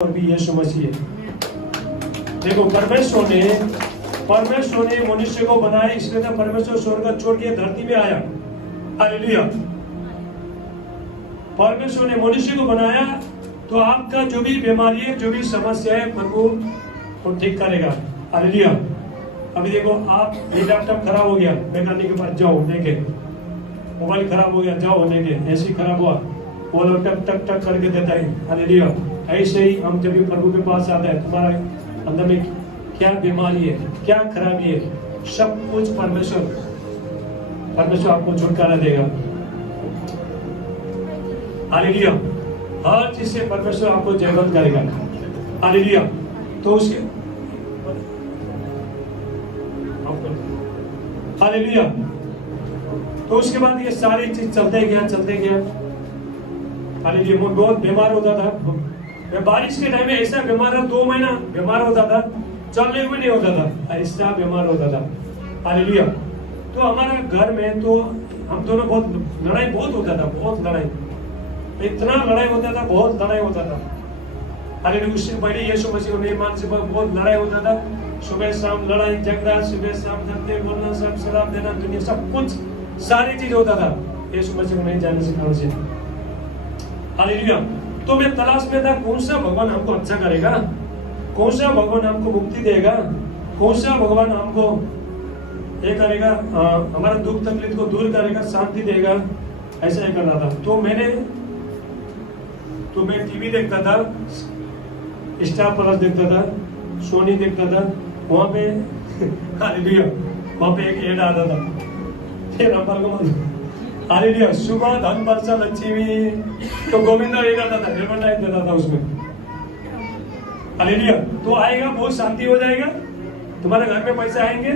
और भी यीशु मसीह है। देखो परमेश्वर ने मनुष्य को बनाया, इसलिए तो परमेश्वर स्वर्ग छोड़ के धरती में आया। हालेलुया। परमेश्वर ने मनुष्य को बनाया तो आपका जो भी बीमारी है, जो भी समस्या है, प्रभु वो ठीक करेगा। हालेलुया। अभी देखो आप, ये लैपटॉप खराब हो गया, मैकेनिक के पास जाओ, देखे मोबाइल खराब हो गया, जाओ देखे, ऐसी खराब हुआ, वो लोग टक टक टक करके देता है। हालेलुया। ऐसे ही हम जब भी प्रभु के पास आते हैं, तुम्हारे अंदर में क्या बीमारी है, क्या खराबी है, सब कुछ परमेश्वर आपको छुटकारा देगा। हालेलुया। हर चीज से परमेश्वर आपको जयवंत करेगा। हालेलुया। तो उसके हालेलुया। तो उसके बाद ये सारी चीज चलते गया। हालेलुया। मैं बहुत बीमार होता था, मैं बारिश के टाइम में ऐसा बीमार था, 2 महीना बीमार होता था, चलने भी नहीं होता था, ऐसा बीमार होता था। हालेलुया। तो हमारे घर में तो हम दोनों बहुत लड़ाई होता था, बहुत लड़ाई, इतना लड़ाई होता था, बहुत लड़ाई होता था। हालेलुया। उससे पहले यीशु मसीह को मेहमान से बहुत लड़ाई होता था, सुबह शाम लड़ाई झगड़ा, सुबह शाम करते बोलना, सब शराब देना, दुनिया सब कुछ सारी चीज होता था यीशु मसीह को नहीं जाने से कारण से। हालेलुया। तो मैं तलाश में था, कौन सा भगवान हमको अच्छा करेगा, कौन सा भगवान हमको मुक्ति देगा, कौन सा भगवान हमको ये करेगा, हमारा दुख तकलीफ को दूर करेगा, शांति देगा, ऐसा ही करना था। तो मैं टीवी देखता था, स्टार प्लस देखता था, सोनी देखता था, वहां पे हालेलुया, वहां पे एक एड आता था, फिर हालेलुया, सुबह धन वर्षा लक्ष्मी, तो गोविंदा एक आता था, एडवर्टाइज देता था उसमें। हालेलुया। तो आएगा, बहुत शांति हो जाएगा, तुम्हारे घर में पैसे आएंगे,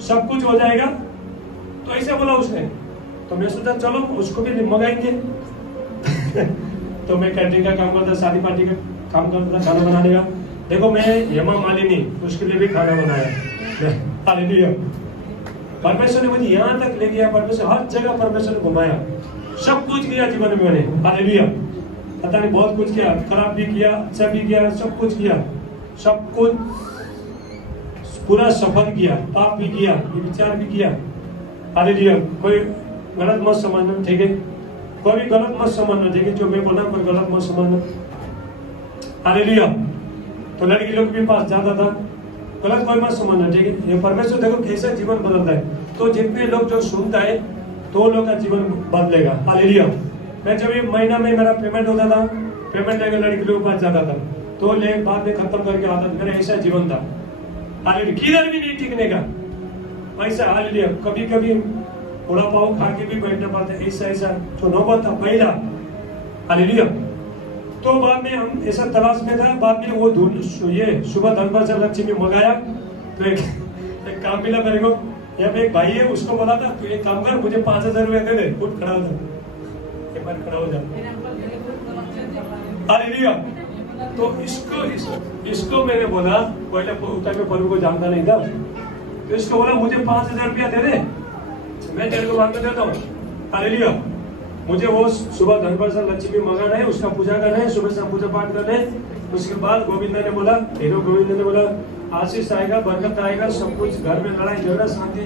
सब कुछ हो जाएगा। तो ऐसे बोला उसने। तो मैं सोचा चलो उसको भी मंगाएंगे। तो मैं कैटरिंग का काम करता, शादी पार्टी का काम करता, खाना बनाने का। देखो मैं हेमा मालिनी, उसके लिए भी खाना बनाया। हालेलुया। परमेश्वर ने मुझे यहाँ तक ले गया, परमेश्वर हर जगह परमेश्वर ने घुमाया, सब कुछ किया जीवन में मैंने। हालेलुया। पता नहीं बहुत कुछ किया, खराब भी किया, अच्छा भी किया, सब कुछ किया, सब कुछ पूरा सफर किया, पाप भी किया, विचार भी किया। हालेलुया। कोई गलत मत समझना, ठीक है, कोई भी गलत मत समझना, ठीक है, जो मैं बोला कोई गलत मत समझना। हालेलुया। तो लड़की लोग के पास जाता था, गलत कोई मत समझना, ठीक है। ये परमेश्वर देखो कैसा जीवन बदलता है। तो जितने लोग जो सुनता है तो लोग का जीवन बदलेगा। हालेलुया। मैं जब ये महीना में मेरा पेमेंट होता था, पेमेंट लेकर लड़की लोग के पास जाता था, तो ले बाद में खत्म करके आता था। मेरा ऐसा जीवन था। हालेलुया। किधर भी नहीं टिकने का ऐसा। हालेलुया। कभी कभी थोड़ा पाव खा के भी बैठना पड़ता, ऐसा तो नौबत था पहला। हालेलुया। तो बाद में हम ऐसा तलाश में था, बाद में वो ये सुबह 10 बजे लक्ष्मी मंगाया। तो एक काम मिला मेरे को, यहाँ पे एक भाई है, उसको बोला था तो एक काम कर, मुझे 5000 रुपए दे दे, खुद खड़ा हो जा, एक बार खड़ा हो जा। हालेलुया। तो इसको मैंने बोला, पहले प्रभु को जानता नहीं था, तो इसको बोला मुझे 5000 रुपया दे दे, मैं तेरे को बाद में देता हूँ। हालेलुया। मुझे वो सुबह धनवर से लक्ष्मी मंगाना है, उसका पूजा करना है, सुबह शाम पूजा पाठ करना है। उसके बाद गोविंदा ने बोला, हीरो गोविंदा ने बोला आशीष आएगा, बरकत आएगा, सब कुछ घर में लड़ाई झगड़ा शांति,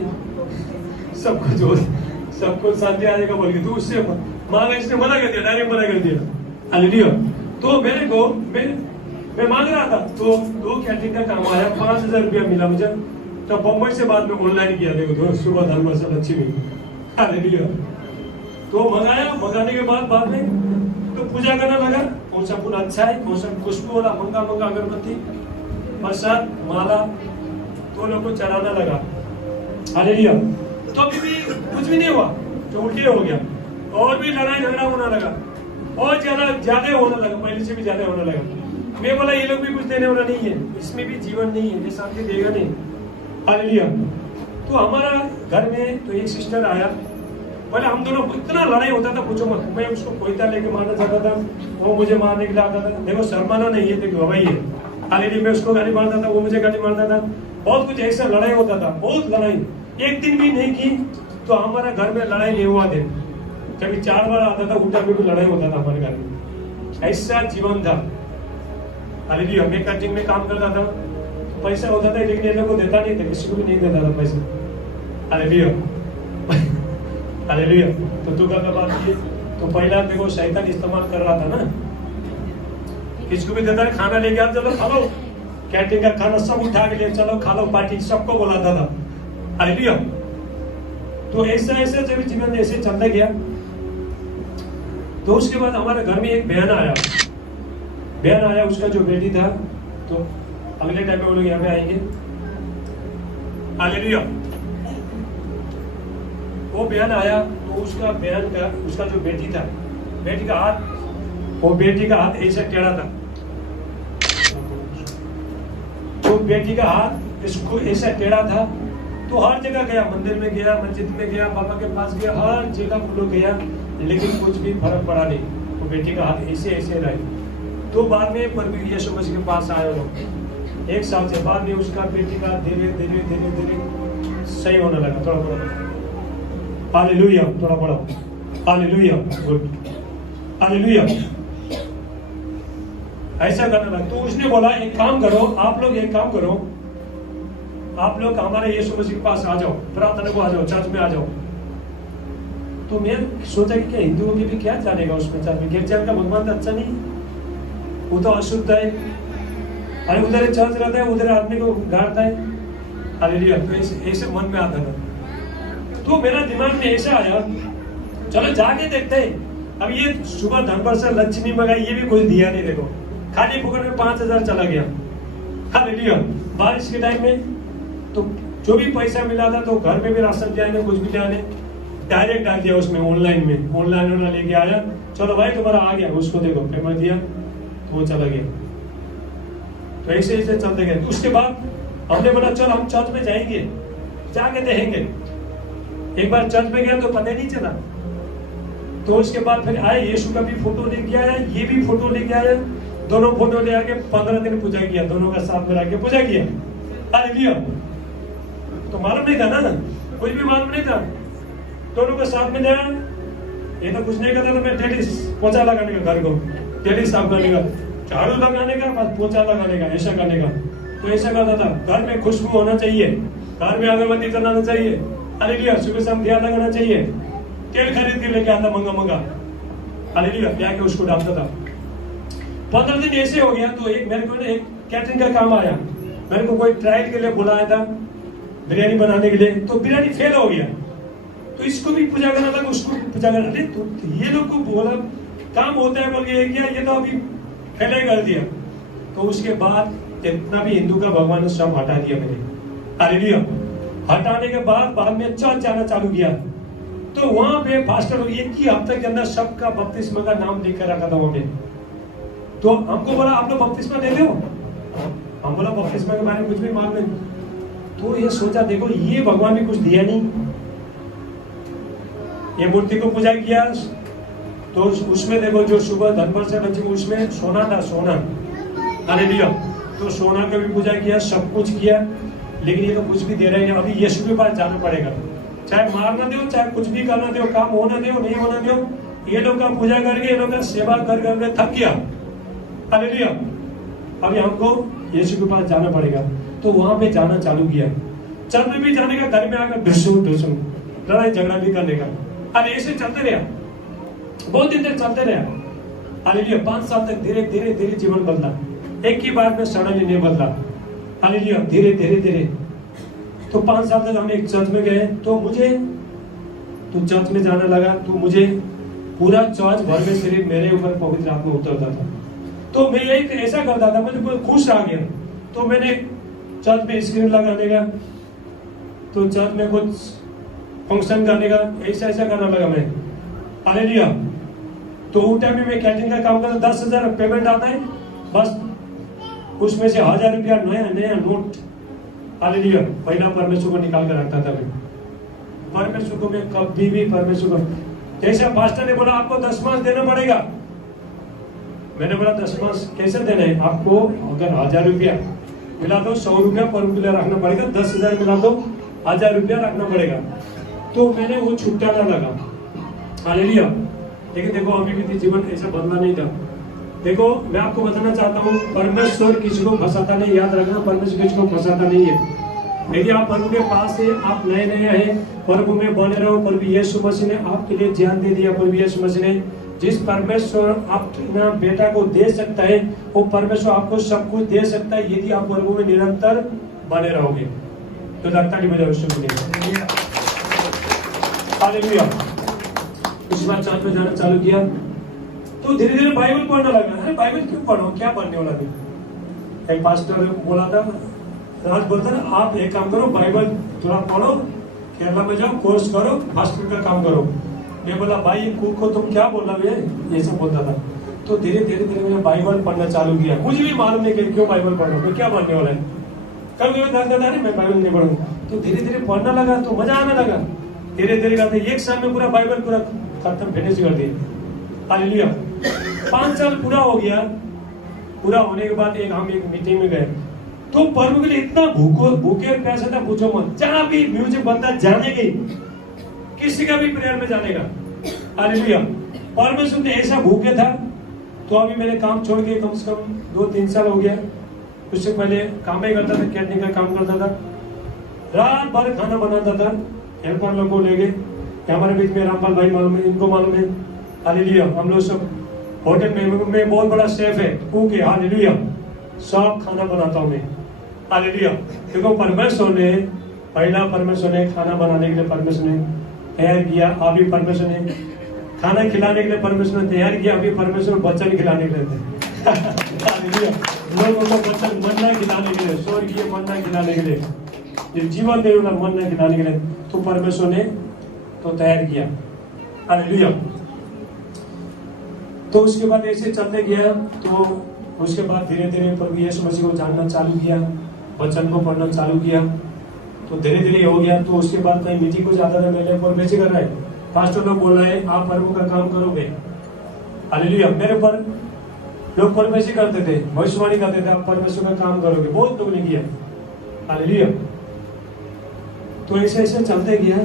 सब कुछ शांति आ जाएगा बोल के तू उससे मांगा। इसने मना कर दिया, डायरेक्ट मना कर दिया। हालेलुया। तो मेरे को मैं मांग रहा था, तो 2 कैटरिंग का काम आया, 5000 रुपया मिला मुझे। तो बम्बई से बाद में ऑनलाइन किया, देखो तो सुबह धनवर से लक्ष्मी। हालेलुया। तो मंगाने के बाद में तो पूजा करने लगा, कौन सा फूल अच्छा है, कौन सा खुशबू वाला मंगा अगरबत्ती, प्रसाद, माला, तो लोग को चढ़ाना लगा। हालेलुया। तो अभी भी कुछ भी नहीं हुआ, तो उल्टी हो गया, और भी लड़ाई झगड़ा होने लगा, और ज्यादा होने लगा, पहले से भी ज्यादा होने लगा। मैं बोला ये लोग भी कुछ देने वाला नहीं है, इसमें भी जीवन नहीं है, ये शांति देगा नहीं। हालेलुया। तो हमारा घर में तो एक सिस्टर आया, पहले हम दोनों इतना लड़ाई होता था पूछो मत। मैं उसको कोयता लेके मारना चाहता था, वो मुझे मारने के लिए आता था। देखो शर्माना नहीं है, देखो भाई है। हालेलुया। मैं उसको गाली मारता था, वो मुझे गाली मारता था, बहुत कुछ ऐसा लड़ाई होता था, बहुत लड़ाई। एक दिन भी नहीं की तो हमारा घर में लड़ाई नहीं हुआ दिन। कभी 4 बार आता था, उल्टा में भी लड़ाई होता था हमारे घर में। ऐसा जीवन था। हालेलुया। मैं कैटरिंग में काम करता था, पैसा होता था लेकिन ये लोग को देता नहीं था, किसी को भी नहीं देता था पैसा। Hallelujah hallelujah. तो दुख का बात ये, तो पहला देखो शैतान इस्तेमाल कर रहा था ना, किसको भी देता है खाना लेके आप चलो खा लो, कैटरिंग का खाना सब उठा के ले चलो खा लो, पार्टी सबको बुलाता था। हालेलुया। तो ऐसा ऐसा जब जीवन ऐसे चलता गया, तो उसके बाद हमारे घर में एक बहन आया, उसका जो बेटी था, तो अगले टाइम में वो लोग यहाँ पे आएंगे। हालेलुया। वो बहन आया तो उसका जो बेटी था, बेटी का हाथ ऐसा टेढ़ा था, तो बेटी का हाथ इसको ऐसा टेढ़ा था। तो हर जगह गया, मंदिर में गया, मस्जिद में गया, बाबा के पास गया, हर जगह वो लोग गया, लेकिन कुछ भी फर्क पड़ा नहीं। तो बेटी का हाथ ऐसे रहे। तो बाद में प्रभु यीशु मसीह के पास आए लोग, 1 साल से बाद में उसका बेटी का धीरे धीरे सही होने लगा, थोड़ा थोड़ा। हालेलुया। थोड़ा बड़ा हालेलुया। Good hallelujah. ऐसा करने लगा। तो उसने बोला एक काम करो, आप लोग हमारे यीशु मसीह के पास आ जाओ, प्रार्थना को आ जाओ, चर्च में आ जाओ। तो मैं सोचा कि क्या हिंदुओं की भी क्या जानेगा उसमें, चर्च में गिरजाघर का भगवान तो अच्छा नहीं, वो तो अशुद्ध है, अरे उधर चर्च रहता है, उधर आदमी को गाड़ता है। हालेलुया। तो ऐसे मन में आता था। तो मेरा दिमाग में ऐसा आया, चलो जाके देखते हैं। अब ये सुबह धनबर से लक्ष्मी मंगाई, ये भी कुछ दिया नहीं, देखो खाली फुकट में 5000 चला गया। हालेलुया। बारिश के टाइम में तो जो भी पैसा मिला था, तो घर में भी राशन जाने, कुछ भी जाने, डायरेक्ट डाल दिया उसमें, ऑनलाइन लेके आया, चलो भाई तुम्हारा आ गया, उसको देखो पेमेंट दिया, तो वो चला गया। तो ऐसे चलते गए। उसके बाद हमने बोला चल हम चर्च में जाएंगे, जाके देखेंगे। एक बार चर्च में गया तो पता नहीं चला। तो उसके बाद फिर आए, यीशु का भी फोटो लेके आया, ये भी फोटो लेके आया, दोनों फोटो ले आके 15 दिन पूजा किया, दोनों का साथ में रख पूजा किया। हालेलुया। तो मालूम नहीं था ना, कुछ भी मालूम नहीं था, दोनों के साथ में जाया। ये तो कुछ नहीं करता, तो मैं डेली पोछा लगाने का, घर को डेली साफ करने का, झाड़ू लगाने का, बस पोछा लगाने का, ऐसा करने का। तो ऐसा करता था। घर में खुशबू होना चाहिए, घर में अगरबत्ती जलाना चाहिए। हालेलुया। सुबह शाम दिया लगाना चाहिए, तेल खरीद के लेके आता महंगा। हालेलुया। क्या के उसको डालता था। 15 दिन ऐसे हो गया। तो एक मेरे को एक कैटरिंग का काम आया, मेरे को कोई ट्रायल के लिए बुलाया था बिरयानी बनाने के लिए, तो बिरयानी फेल हो गया। तो इसको भी पूजा करना लगा, उसको भी पूजा करना। अरे तो ये लोग को बोला काम होता है बोल के किया, ये तो अभी फेल कर दिया। तो उसके बाद जितना भी हिंदू का भगवान सब हटा दिया मैंने। हालेलुया। हटाने के बाद में चर्च जाना चालू किया। तो वहां पे पास्टर लोग एक ही हफ्ते के अंदर सबका बपतिस्मा का नाम लिख कर रखा था वहां पे। तो हमको बोला आप लोग बपतिस्मा देते हो? हम बोला बपतिस्मा के बारे में कुछ भी मालूम नहीं। तो ये सोचा देखो ये भगवान भी कुछ दिया नहीं, ये मूर्ति को पूजा किया। तो उसमें देखो जो सुबह धनबर से लक्ष्मी, उसमें सोना था, सोना। हालेलुया। तो सोना का भी पूजा किया, सब कुछ किया, लेकिन ये तो कुछ भी दे रहे हैं। अभी यीशु के पास जाना पड़ेगा, चाहे मारना दो, चाहे कुछ भी करना दो, काम होना दो, नहीं होना दो, ये लोग का पूजा करके, ये लोग का सेवा कर थक गया। हालेलुया। अभी हमको यीशु के पास जाना पड़ेगा। तो वहां पे जाना चालू किया, चर्च में भी जाने का, घर में आकर ढुसू लड़ाई झगड़ा भी करने का। अरे ऐसे चलते रहा, बहुत दिन तक चलते रहा। हालेलुया। 5 साल तक धीरे धीरे जीवन बदला, एक ही बार में सडनली नहीं बदला। हालेलुया। धीरे धीरे तो 5 साल तक हम एक चर्च में गए। तो चर्च में जाने लगा, तो मुझे पूरा चर्च भर में सिर्फ मेरे ऊपर पवित्र आत्मा उतरता था। तो मैं यही ऐसा करता था, मुझे खुश आ गया। तो मैंने चर्च में स्क्रीन लगाने का, तो चर्च में कुछ फंक्शन करने का, ऐसा करने लगा मैं। हालेलुया। तो उस टाइम में मैं कैटरिंग का काम करता, 10,000 पेमेंट आता है, बस उसमें से 1000 रुपया नया नोट। हालेलुया। पहला परमेश्वर को निकाल कर रखता था मैं। परमेश्वर को मैं कभी भी परमेश्वर को, जैसे पास्टर ने बोला आपको 10 देना पड़ेगा, मैंने बोला 10 कैसे देना है आपको? अगर 1000 रुपया मिला दो, 100 रुपया पर रुपया रखना पड़ेगा, 10,000 मिला दो, 1000 रुपया रखना पड़ेगा। तो मैंने वो छुट्टा ना लगा। हालेलुया। लेकिन देखो अभी भी जीवन ऐसा बदला नहीं था। देखो मैं आपको बताना चाहता हूँ, परमेश्वर किसी को फंसाता नहीं, याद रखना, परमेश्वर किसी को फंसाता नहीं है। यदि आप प्रभु के पास से आप नए नए हैं, प्रभु में बने रहो। प्रभु यीशु मसीह ने आपके लिए जान दे दिया। प्रभु यीशु मसीह ने जिस परमेश्वर अपना बेटा को दे सकता है, वो परमेश्वर आपको सब कुछ दे सकता है यदि आप प्रभु में निरंतर बने रहोगे। तो लगता नहीं मुझे हालेलुया। इस बार चांद में जाना चालू किया तो धीरे धीरे बाइबल पढ़ना लगा। अरे बाइबल क्यों पढ़ो, क्या पढ़ने वाला थी। एक पास्टर बोला था, राज बोलता ना, आप एक काम करो, बाइबल थोड़ा पढ़ो, केरला में जाओ, कोर्स करो, पास्टर का काम करो। मैं बोला भाई को तुम क्या बोल रहा है, ये सब बोलता था। तो धीरे धीरे धीरे मैंने बाइबल पढ़ना चालू किया। मुझे भी मालूम नहीं कि क्यों बाइबल पढ़ रहा हूँ, क्या पढ़ने वाला है। कभी कभी मैं बाइबल नहीं पढ़ूंगा, तो धीरे धीरे पढ़ना लगा तो मजा आने लगा। धीरे धीरे करते एक साल में पूरा बाइबल पूरा खत्म फिनिश कर दिया। हालेलुया। 5 साल पूरा हो गया। पूरा होने के बाद हम एक मीटिंग में गए, तो प्रभु के लिए इतना भूखे प्यासे था, पूछो मत। जहां भी म्यूजिक बनता जाने की, किसी का भी प्रेयर में जाने का। हालेलुया। परमेश्वर ने ऐसा भूखे था। तो अभी मैंने काम छोड़ के कम से कम 2-3 साल हो गया। उससे पहले काम ही करता था, कैटरिंग का काम करता था, रात भर खाना बनाता था, हेल्पर लोग को लेके। हमारे बीच में रामपाल भाई मालूम है, इनको मालूम है। हालेलुया। हम लोग सब होटल में बहुत बड़ा शेफ है, कुक है। हालेलुया। सब खाना बनाता हूँ मैं। हालेलुया। देखो परमेश्वर ने पहला, परमेश्वर ने खाना बनाने के लिए परमेश्वर ने तैयार किया। अभी परमेश्वर ने खाना खिलाने के लिए परमेश्वर ने तैयार किया। अभी परमेश्वर वचन खिलाने के लिए हालेलुया। लोगों को वचन मन्ना खिलाने के लिए, स्वर्गीय मन्ना खिलाने के लिए, ये जीवन देने वाला मन्ना खिलाने के लिए तो परमेश्वर ने तो तैयार किया। हालेलुया। तो उसके बाद ऐसे चलते गया। तो उसके बाद धीरे धीरे प्रभु यीशु मसीह को जानना चालू किया, वचन को पढ़ना चालू किया। तो धीरे धीरे हो गया। तो उसके बाद कहीं मीटिंग को जाता था, मेरे ऊपर बेचे कर रहा है, पास्टर लोग बोल रहे हैं आप प्रभु का काम करोगे। हालेलुया। मेरे पर लोग परमेश्वर करते थे, भविष्यवाणी करते थे, आप परमेश्वर का काम करोगे। बहुत लोग ने किया। हालेलुया। तो ऐसे ऐसे चलते गया।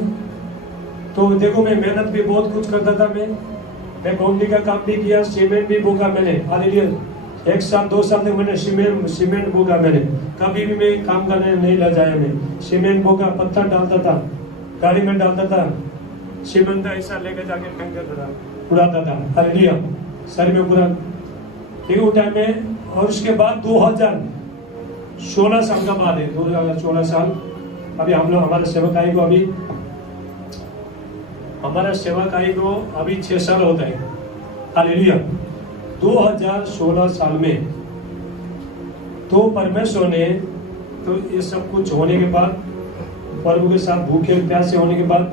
तो देखो मैं मेहनत भी बहुत कुछ करता था। मैं घूमने का काम भी किया, सीमेंट भी बोगा मैंने। हालेलुया। 1 साल 2 साल तक मैंने सीमेंट बोगा मैंने। कभी भी मैं काम करने नहीं ले जाया। मैं सीमेंट बोगा, पत्थर डालता था, गाड़ी में डालता था, सीमेंट ऐसा लेकर जाके फेंक देता था, उड़ाता था। हालेलुया। सर में पूरा ठीक टाइम में। और उसके बाद 2016 साल का बाद है, 2016 साल। अभी हम लोग हमारे सेवकाई को अभी 6 साल होता है। हालेलुया। 2016 साल में तो परमेश्वर ने तो ये सब कुछ होने के बाद, प्रभु के साथ भूखे प्यासे होने के बाद,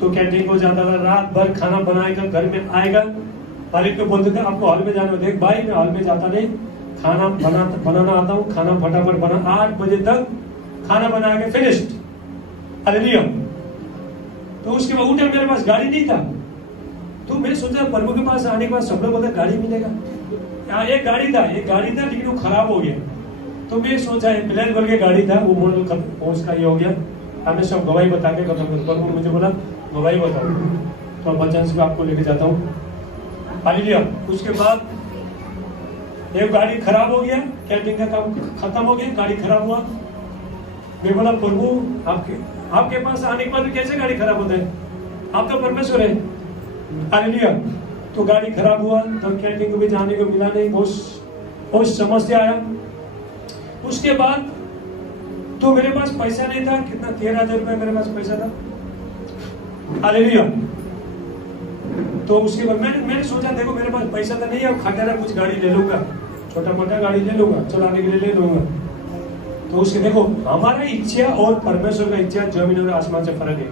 तो कैंटीन को जाता था, रात भर खाना बनाएगा, घर में आएगा। मालिक को बोलते थे आपको हॉल में जाना। देख भाई मैं हॉल में जाता नहीं, खाना बनाना आता हूँ, खाना फटाफट बना। 8 बजे तक खाना बना के फिनिश्ड। हालेलुया। तो उसके बाद उठे, मेरे पास गाड़ी नहीं था। तो मैं सोचा प्रभु के पास आने के बाद सब लोग बोलते गाड़ी मिलेगा। एक गाड़ी था लेकिन वो खराब हो गया। तो मैं सोचा प्लेन बोल के गाड़ी था, वो मॉडल पहुंच का ये हो गया। हमें सब गवाही बता के खत्म कर। प्रभु मुझे बोला गवाही बताओ, तो वचन से आपको लेके जाता हूँ। हालेलुया। उसके बाद एक गाड़ी खराब हो गया, कैटरिंग का काम खत्म हो गया, गाड़ी खराब हुआ। मैं बोला प्रभु आपके पास आने के बाद कैसे गाड़ी खराब होता है, आप तो परमेश्वर है। हालेलुया। तो गाड़ी खराब हुआ, तो कैटरिंग को भी जाने को मिला नहीं, बहुत समस्या आया। उसके बाद तो मेरे पास पैसा नहीं था, कितना 13,000 रुपया मेरे पास पैसा था। हालेलुया। तो उसके बाद मैंने सोचा देखो मेरे पास पैसा तो नहीं है, अब खटारा कुछ गाड़ी ले लूंगा, छोटा मोटा गाड़ी ले लूंगा, चलाने के लिए ले लूंगा। तो उसके देखो हमारा इच्छा और परमेश्वर का इच्छा जमीन और आसमान से फर्क है।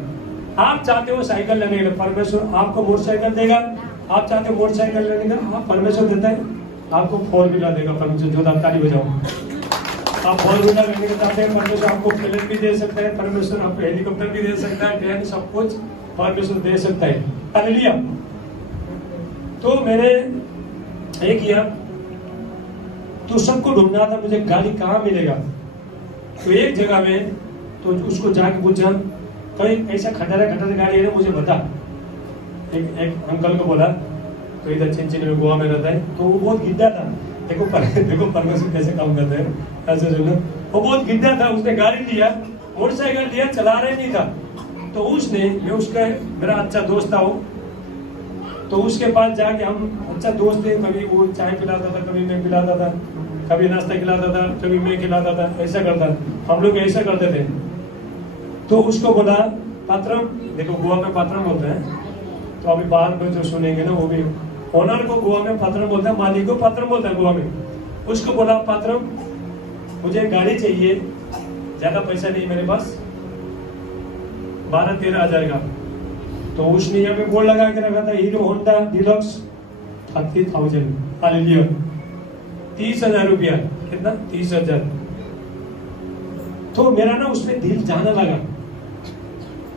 आप चाहते हो साइकिल लेने के लिए, परमेश्वर आपको मोटरसाइकिल देगा। आप चाहते हो मोटरसाइकिल लेने का, आप परमेश्वर देता है आपको 4 व्हीलर देगा। परमेश्वर जो ताली बजाओ। आप 4 व्हीलर लेने के चाहते हैं, परमेश्वर आपको प्लेन भी दे सकता है, परमेश्वर आपको हेलीकॉप्टर भी दे सकता है, ट्रेन, सब कुछ परमेश्वर दे सकता है। हालेलुया। तो मैंने ये किया, तो सबको ढूंढना था मुझे गाड़ी कहाँ मिलेगा। तो एक जगह में तो उसको जाके पूछा कहीं ऐसा खटारा गाड़ी है ना मुझे बता। एक अंकल को बोला तो इधर चिंचिनी में गोवा में रहता है। तो वो बहुत गिद्दा था। देखो देखो परमेश्वर कैसे काम करता है। ऐसे सुनो, वो बहुत गिद्दा था। उसने गाड़ी लिया, मोटरसाइकिल लिया, चला रहे नहीं था। तो उसने, मैं उसका मेरा अच्छा दोस्त था वो, तो उसके पास जाके हम अच्छा दोस्त थे। कभी वो चाय पिलाता था, कभी मैं पिलाता था, कभी नाश्ता खिलाता था, कभी मैं खिलाता था, ऐसा करता। हम लोग ऐसा करते थे। तो उसको बोला पात्रम, देखो गोवा में पात्रम बोलते हैं, तो अभी बाद में जो सुनेंगे ना वो भी, ओनर को गोवा में पात्रम बोलता है, मालिक को पात्रम बोलता है गोवा में। उसको बोला पात्रम मुझे गाड़ी चाहिए, ज्यादा पैसा नहीं मेरे पास, 12-13 हजार का। तो उसने यहाँ पे बोर्ड लगा के रखा था हीरो होंडा डिलक्स 30,000, हालेलुया, 30,000 रुपया। कितना? 30,000। तो मेरा ना उसमें दिल जाने लगा।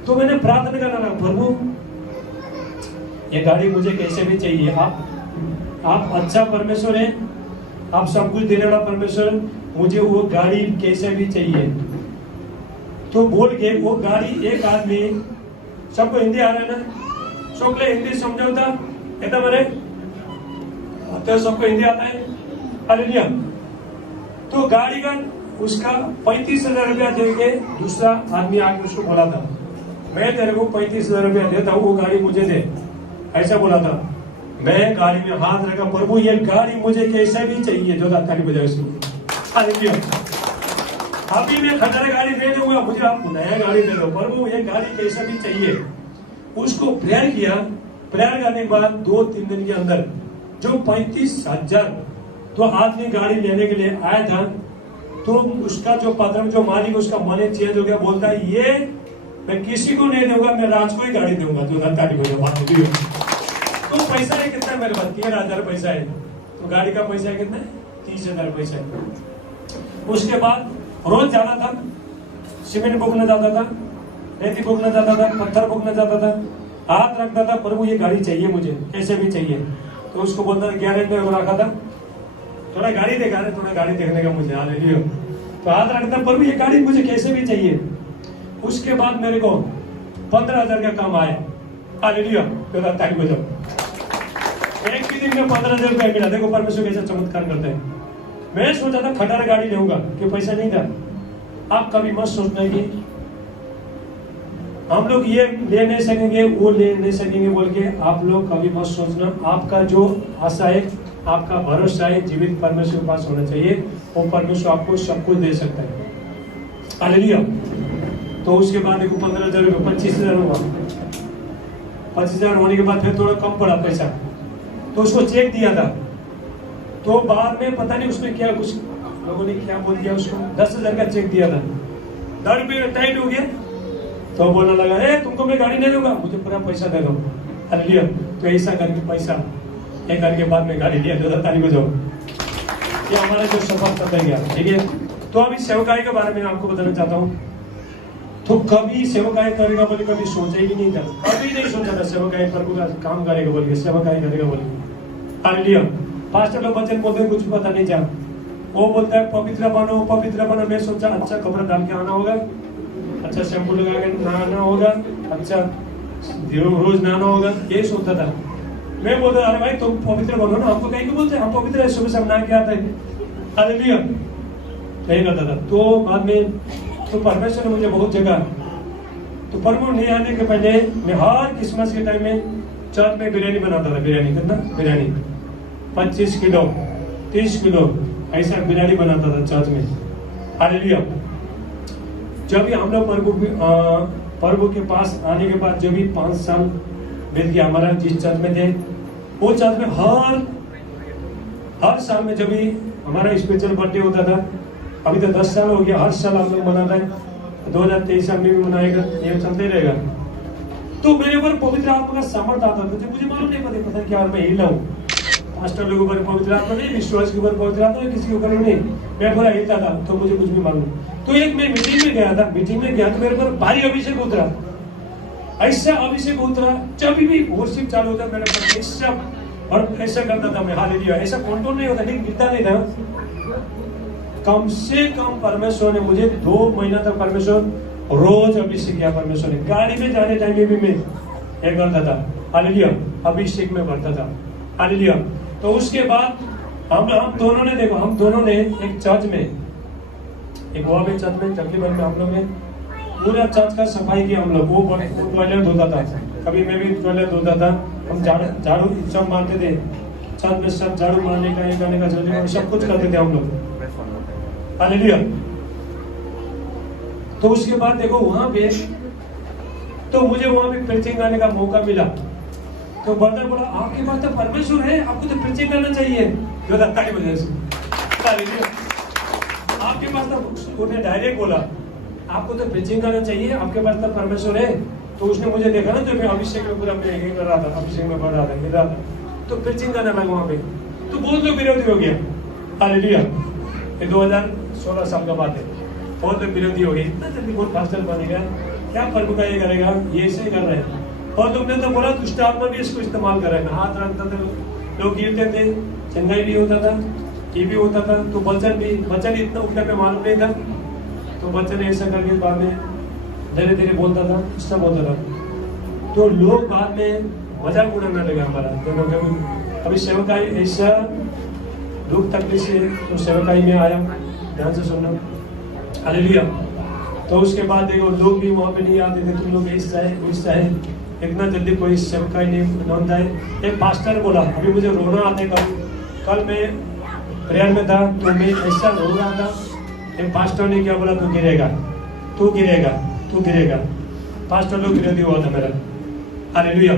तो मैंने प्रार्थना करना लगा, प्रभु ये गाड़ी मुझे कैसे भी चाहिए। आप अच्छा परमेश्वर है, आप सब कुछ देने वाला परमेश्वर, मुझे वो गाड़ी कैसे भी चाहिए। तो बोल के वो गाड़ी, एक आदमी, सबको हिंदी आ रहा है ना, सबको हिंदी समझौता कहता मेरे तो सबको हिंदी आता है, हालेलुया। तो गाड़ी का उसका 35,000 रुपया देके दूसरा आदमी आके उसको बोला था, मैं तेरे को 35,000 रुपया देता हूँ, वो गाड़ी मुझे दे, ऐसा बोला था। मैं गाड़ी में हाथ रखा, प्रभु ये गाड़ी मुझे कैसे भी चाहिए, जो ताली बजाए उसको, हालेलुया। अभी मैं खटारा गाड़ी दे दूंगा, मुझे आप नया गाड़ी दे दो, प्रभु ये गाड़ी कैसा भी चाहिए। उसको प्रेयर किया। प्रेयर करने के बाद 2-3 दिन के अंदर जो 35,000 तो आदमी गाड़ी लेने के लिए आया था, तो उसका जो पात्र, जो मालिक, उसका मन चेंज हो गया। बोलता है ये मैं किसी को नहीं दूंगा, मैं राज को ही गाड़ी दूंगा, जो ताली बजाओ। तो पैसा है कितना मेरे पास? 13,000 पैसा है। तो गाड़ी का पैसा है कितना? 30,000 पैसा है। उसके बाद रोज जाना था, सीमेंट बोकना जाता था, रेती बोकना जाता था, पत्थर बोकना जाता था, हाथ रखता था, प्रभु ये गाड़ी चाहिए मुझे, कैसे भी चाहिए। तो उसको बोलता था, गारंटी में रखा था, थोड़ा गाड़ी देखा है, थोड़ा गाड़ी देखने का मुझे, हालेलुया। तो हाथ रखता, प्रभु ये गाड़ी मुझे कैसे भी चाहिए। उसके बाद मेरे को 15,000 का काम आया, हालेलुया, ताली बजाओ। एक ही दिन में 15,000 रुपया मिला। देखो परमेश्वर कैसा चमत्कार करते हैं। मैं सोचा था खटारा गाड़ी लूंगा, कि पैसा नहीं था। आप कभी मत सोचना कि हम लोग ये ले नहीं सकेंगे, वो ले नहीं सकेंगे बोल के आप लोग कभी मत सोचना। आपका जो आशा है, आपका भरोसा है, जीवित परमेश्वर के पास होना चाहिए। वो परमेश्वर आपको सब कुछ दे सकता है, हालेलुया। तो उसके बाद देखो 15,000 रुपये 25,000 हुआ। 25,000 होने के बाद फिर थोड़ा कम पड़ा पैसा, तो उसको चेक दिया था। तो बाद में पता नहीं उसमें क्या, कुछ लोगों ने क्या बोल दिया, उसको 10,000 का चेक दिया था। दाढ़ी पे टाइट हो गया, तो बोलने लगा, तुमको मैं गाड़ी नहीं दूंगा, मुझे पूरा पैसा दे दो, हालेलुया। तो ऐसा करके पैसा एक करके बाद में गाड़ी लिया। 2 तारीख को जाओ, ये हमारा जो सफर चलता गया, ठीक है। तो अभी सेवकाई के बारे में आपको बताना चाहता हूँ। तो कभी सेवकाई करेगा बोले कभी सोचा ही नहीं था, कभी नहीं सोचा था सेवकाई प्रभु का काम करेगा बोल के, सेवकाई करेगा बोल के, हालेलुया। पास्टर लोग वचन बोलते हैं, कुछ पता नहीं जा, वो बोलता है पवित्र बनो, पवित्र बनो। मैं सोचा अच्छा कपड़ा डाल के आना होगा, अच्छा शैम्पू लगा के नहाना होगा, अच्छा रोज नहाना होगा, ये सोचता था। मैं बोलता अरे भाई तुम पवित्र बनो ना, हमको कहीं को बोलते हैं, हम पवित्र है, सुबह से हम नहा के आते हैं, हालेलुया, यही करता था। तो बाद में तो परमेश्वर ने मुझे बहुत जगह, तो प्रभु नहीं आने के पहले मैं हर क्रिसमस के टाइम में चर्च में बिरयानी बनाता था। बिरयानी कितना? बिरयानी 25 किलो 30 किलो ऐसा बिरयानी बनाता था चर्च में, हालेलुया। जब भी हम लोग प्रभु के पास आने के बाद, जो भी 5 साल बीत गया हमारा जिस चर्च में थे, वो चर्च में हर साल में जब भी हमारा स्पेशल बर्थडे होता था, अभी तो 10 साल हो गया, हर साल हम लोग मनाते हैं, 2023 साल में भी मनाएगा, ये चलते रहेगा। तो मेरे ऊपर पवित्र आत्मा का सामर्थ आता था, मुझे मालूम नहीं पता क्या मैं हिला हूँ। पास्टर लोगों पर पवित्र आत्मा नहीं, विश्वास के ऊपर पवित्र आत्मा, किसी के ऊपर नहीं, मैं पूरा हिलता था, तो मुझे कुछ भी मालूम। तो एक मैं मीटिंग में गया था, मीटिंग में गया तो मेरे पर भारी अभिषेक उतरा, ऐसा अभिषेक उतरा। जब भी वर्शिप चालू होता मेरे पर ऐसा, और ऐसा करता था मैं, हालेलुया, ऐसा कंट्रोल नहीं होता, नहीं गिरता नहीं था। कम से कम परमेश्वर ने मुझे 2 महीना तक परमेश्वर रोज अभिषेक किया। परमेश्वर ने गाड़ी में जाने टाइम में भी मैं ये करता था, हालेलुया, अभिषेक में भरता था। हालेलुया। तो उसके बाद हम दोनों ने देखो, हम दोनों ने एक चर्च में, एक वहाँ पे चर्च में तकरीबन में हम लोग ने पूरा चर्च का सफाई किया। हम लोग वो टॉयलेट धोता था, कभी मैं भी टॉयलेट धोता था। हम झाड़ू सब मारते थे, छत में सब झाड़ू मारने का, ये करने का, सब कुछ करते थे हम लोग। हालेलुया। तो उसके बाद देखो वहां पे, तो मुझे वहां पे प्रीचिंग करने का मौका मिला। तो ब्रदर बोला आपके पास तो परमेश्वर है, आपको तो प्रीचिंग करना चाहिए। जो ताली बजा से आपके पास तो, उन्हें डायरेक्ट बोला आपको तो प्रीचिंग करना चाहिए, आपके पास तो परमेश्वर है। तो उसने मुझे देखा ना, तो मैं अभिषेक में पूरा कर रहा था, अभिषेक में पढ़ रहा था, गिर रहा था, तो प्रीचिंग करने लगा वहां पे। तो बहुत लोग विरोधी हो गया। हालेलुया। ये 2016 साल का बात है। बहुत लोग विरोधी हो गए, इतना जल्दी बहुत फास्टर बनेगा, क्या प्रभु का ये करेगा, ये ऐसे ही कर रहे हैं। और लोग ने तो बोला दुष्ट आत्मा भी इसको इस्तेमाल कर रहे हैं, हाथ रखता था, लोग गिरते थे, चंगाई भी होता था, ये भी होता था। तो बच्चन इतना उठने पे मालूम नहीं था, तो बच्चन ऐसा करके बाद में धीरे धीरे बोलता था, सब होता था। तो लोग बाद में मजाक उड़ाने लगे हमारा। तो अभी सेवकाई ऐसा दुख तकलीफ से, तो सेवकाई में आया, ध्यान से सुनना। हालेलुया। तो उसके बाद देखो लोग भी वहाँ पे नहीं आते थे, तुम लोग ऐसा है, इतना जल्दी कोई सेवकाई नहीं होता है। एक पास्टर बोला, अभी मुझे रोना आता है। कल मैं प्रेयर में था, तो मैं ऐसा रो रहा था। एक पास्टर ने क्या बोला, तू गिरेगा, तू गिरेगा, तू गिरेगा। पास्टर लोग विरोधी हुआ था मेरा। हालेलुया।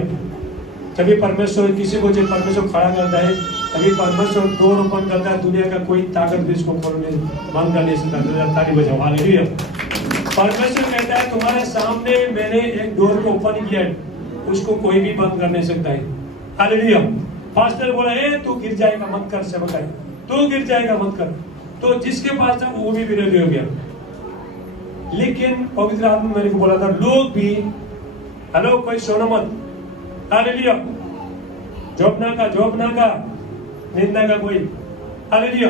कभी परमेश्वर किसी को जब परमेश्वर खड़ा करता है, कभी परमेश्वर डोर ओपन करता है, दुनिया का कोई ताकत भी इसको खोलने बंद कर नहीं सकता। ताली बजाओ। हालेलुया। परमेश्वर कहता है तुम्हारे सामने मैंने एक डोर को ओपन किया है, उसको कोई भी बंद कर नहीं सकता है। हालेलुया। पास्टर बोला ए तू गिर जाएगा मत कर, सेवकाई तू गिर जाएगा मत कर। तो जिसके पास था वो भी विरोधी हो गया। लेकिन पवित्र आत्मा मेरे को बोला था लोग भी, हेलो कोई सोना मत। हालेलुया। जॉब ना का निंदा का कोई। हालेलुया।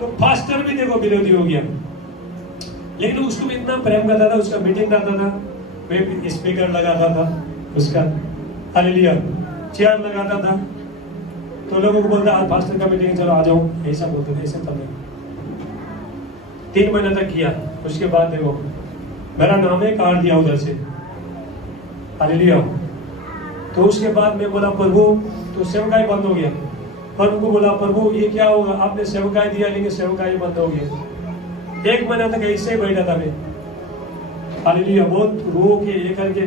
तो पास्टर भी देखो विरोधी हो गया, लेकिन उसको भी इतना प्रेम करता था, उसका मीटिंग करता था, मैं स्पीकर लगाता था उसका। हालेलुया। चेयर लगाता था, तो लोगों को बोलता आज पास्टर का मीटिंग चलो आ जाओ, ऐसा बोलते थे, ऐसा करने। 3 महीने तक किया। उसके बाद देखो मेरा नाम है काट दिया उधर से। हालेलुया। तो उसके बाद मैं बोला प्रभु, तो सेवकाई बंद हो गया। प्रभु को बोला प्रभु ये क्या होगा, आपने सेवकाई दिया लेकिन सेवकाई बंद हो गया। 1 महीना तक ऐसे ही बैठा था मैं। हालेलुया। बहुत रो के ये करके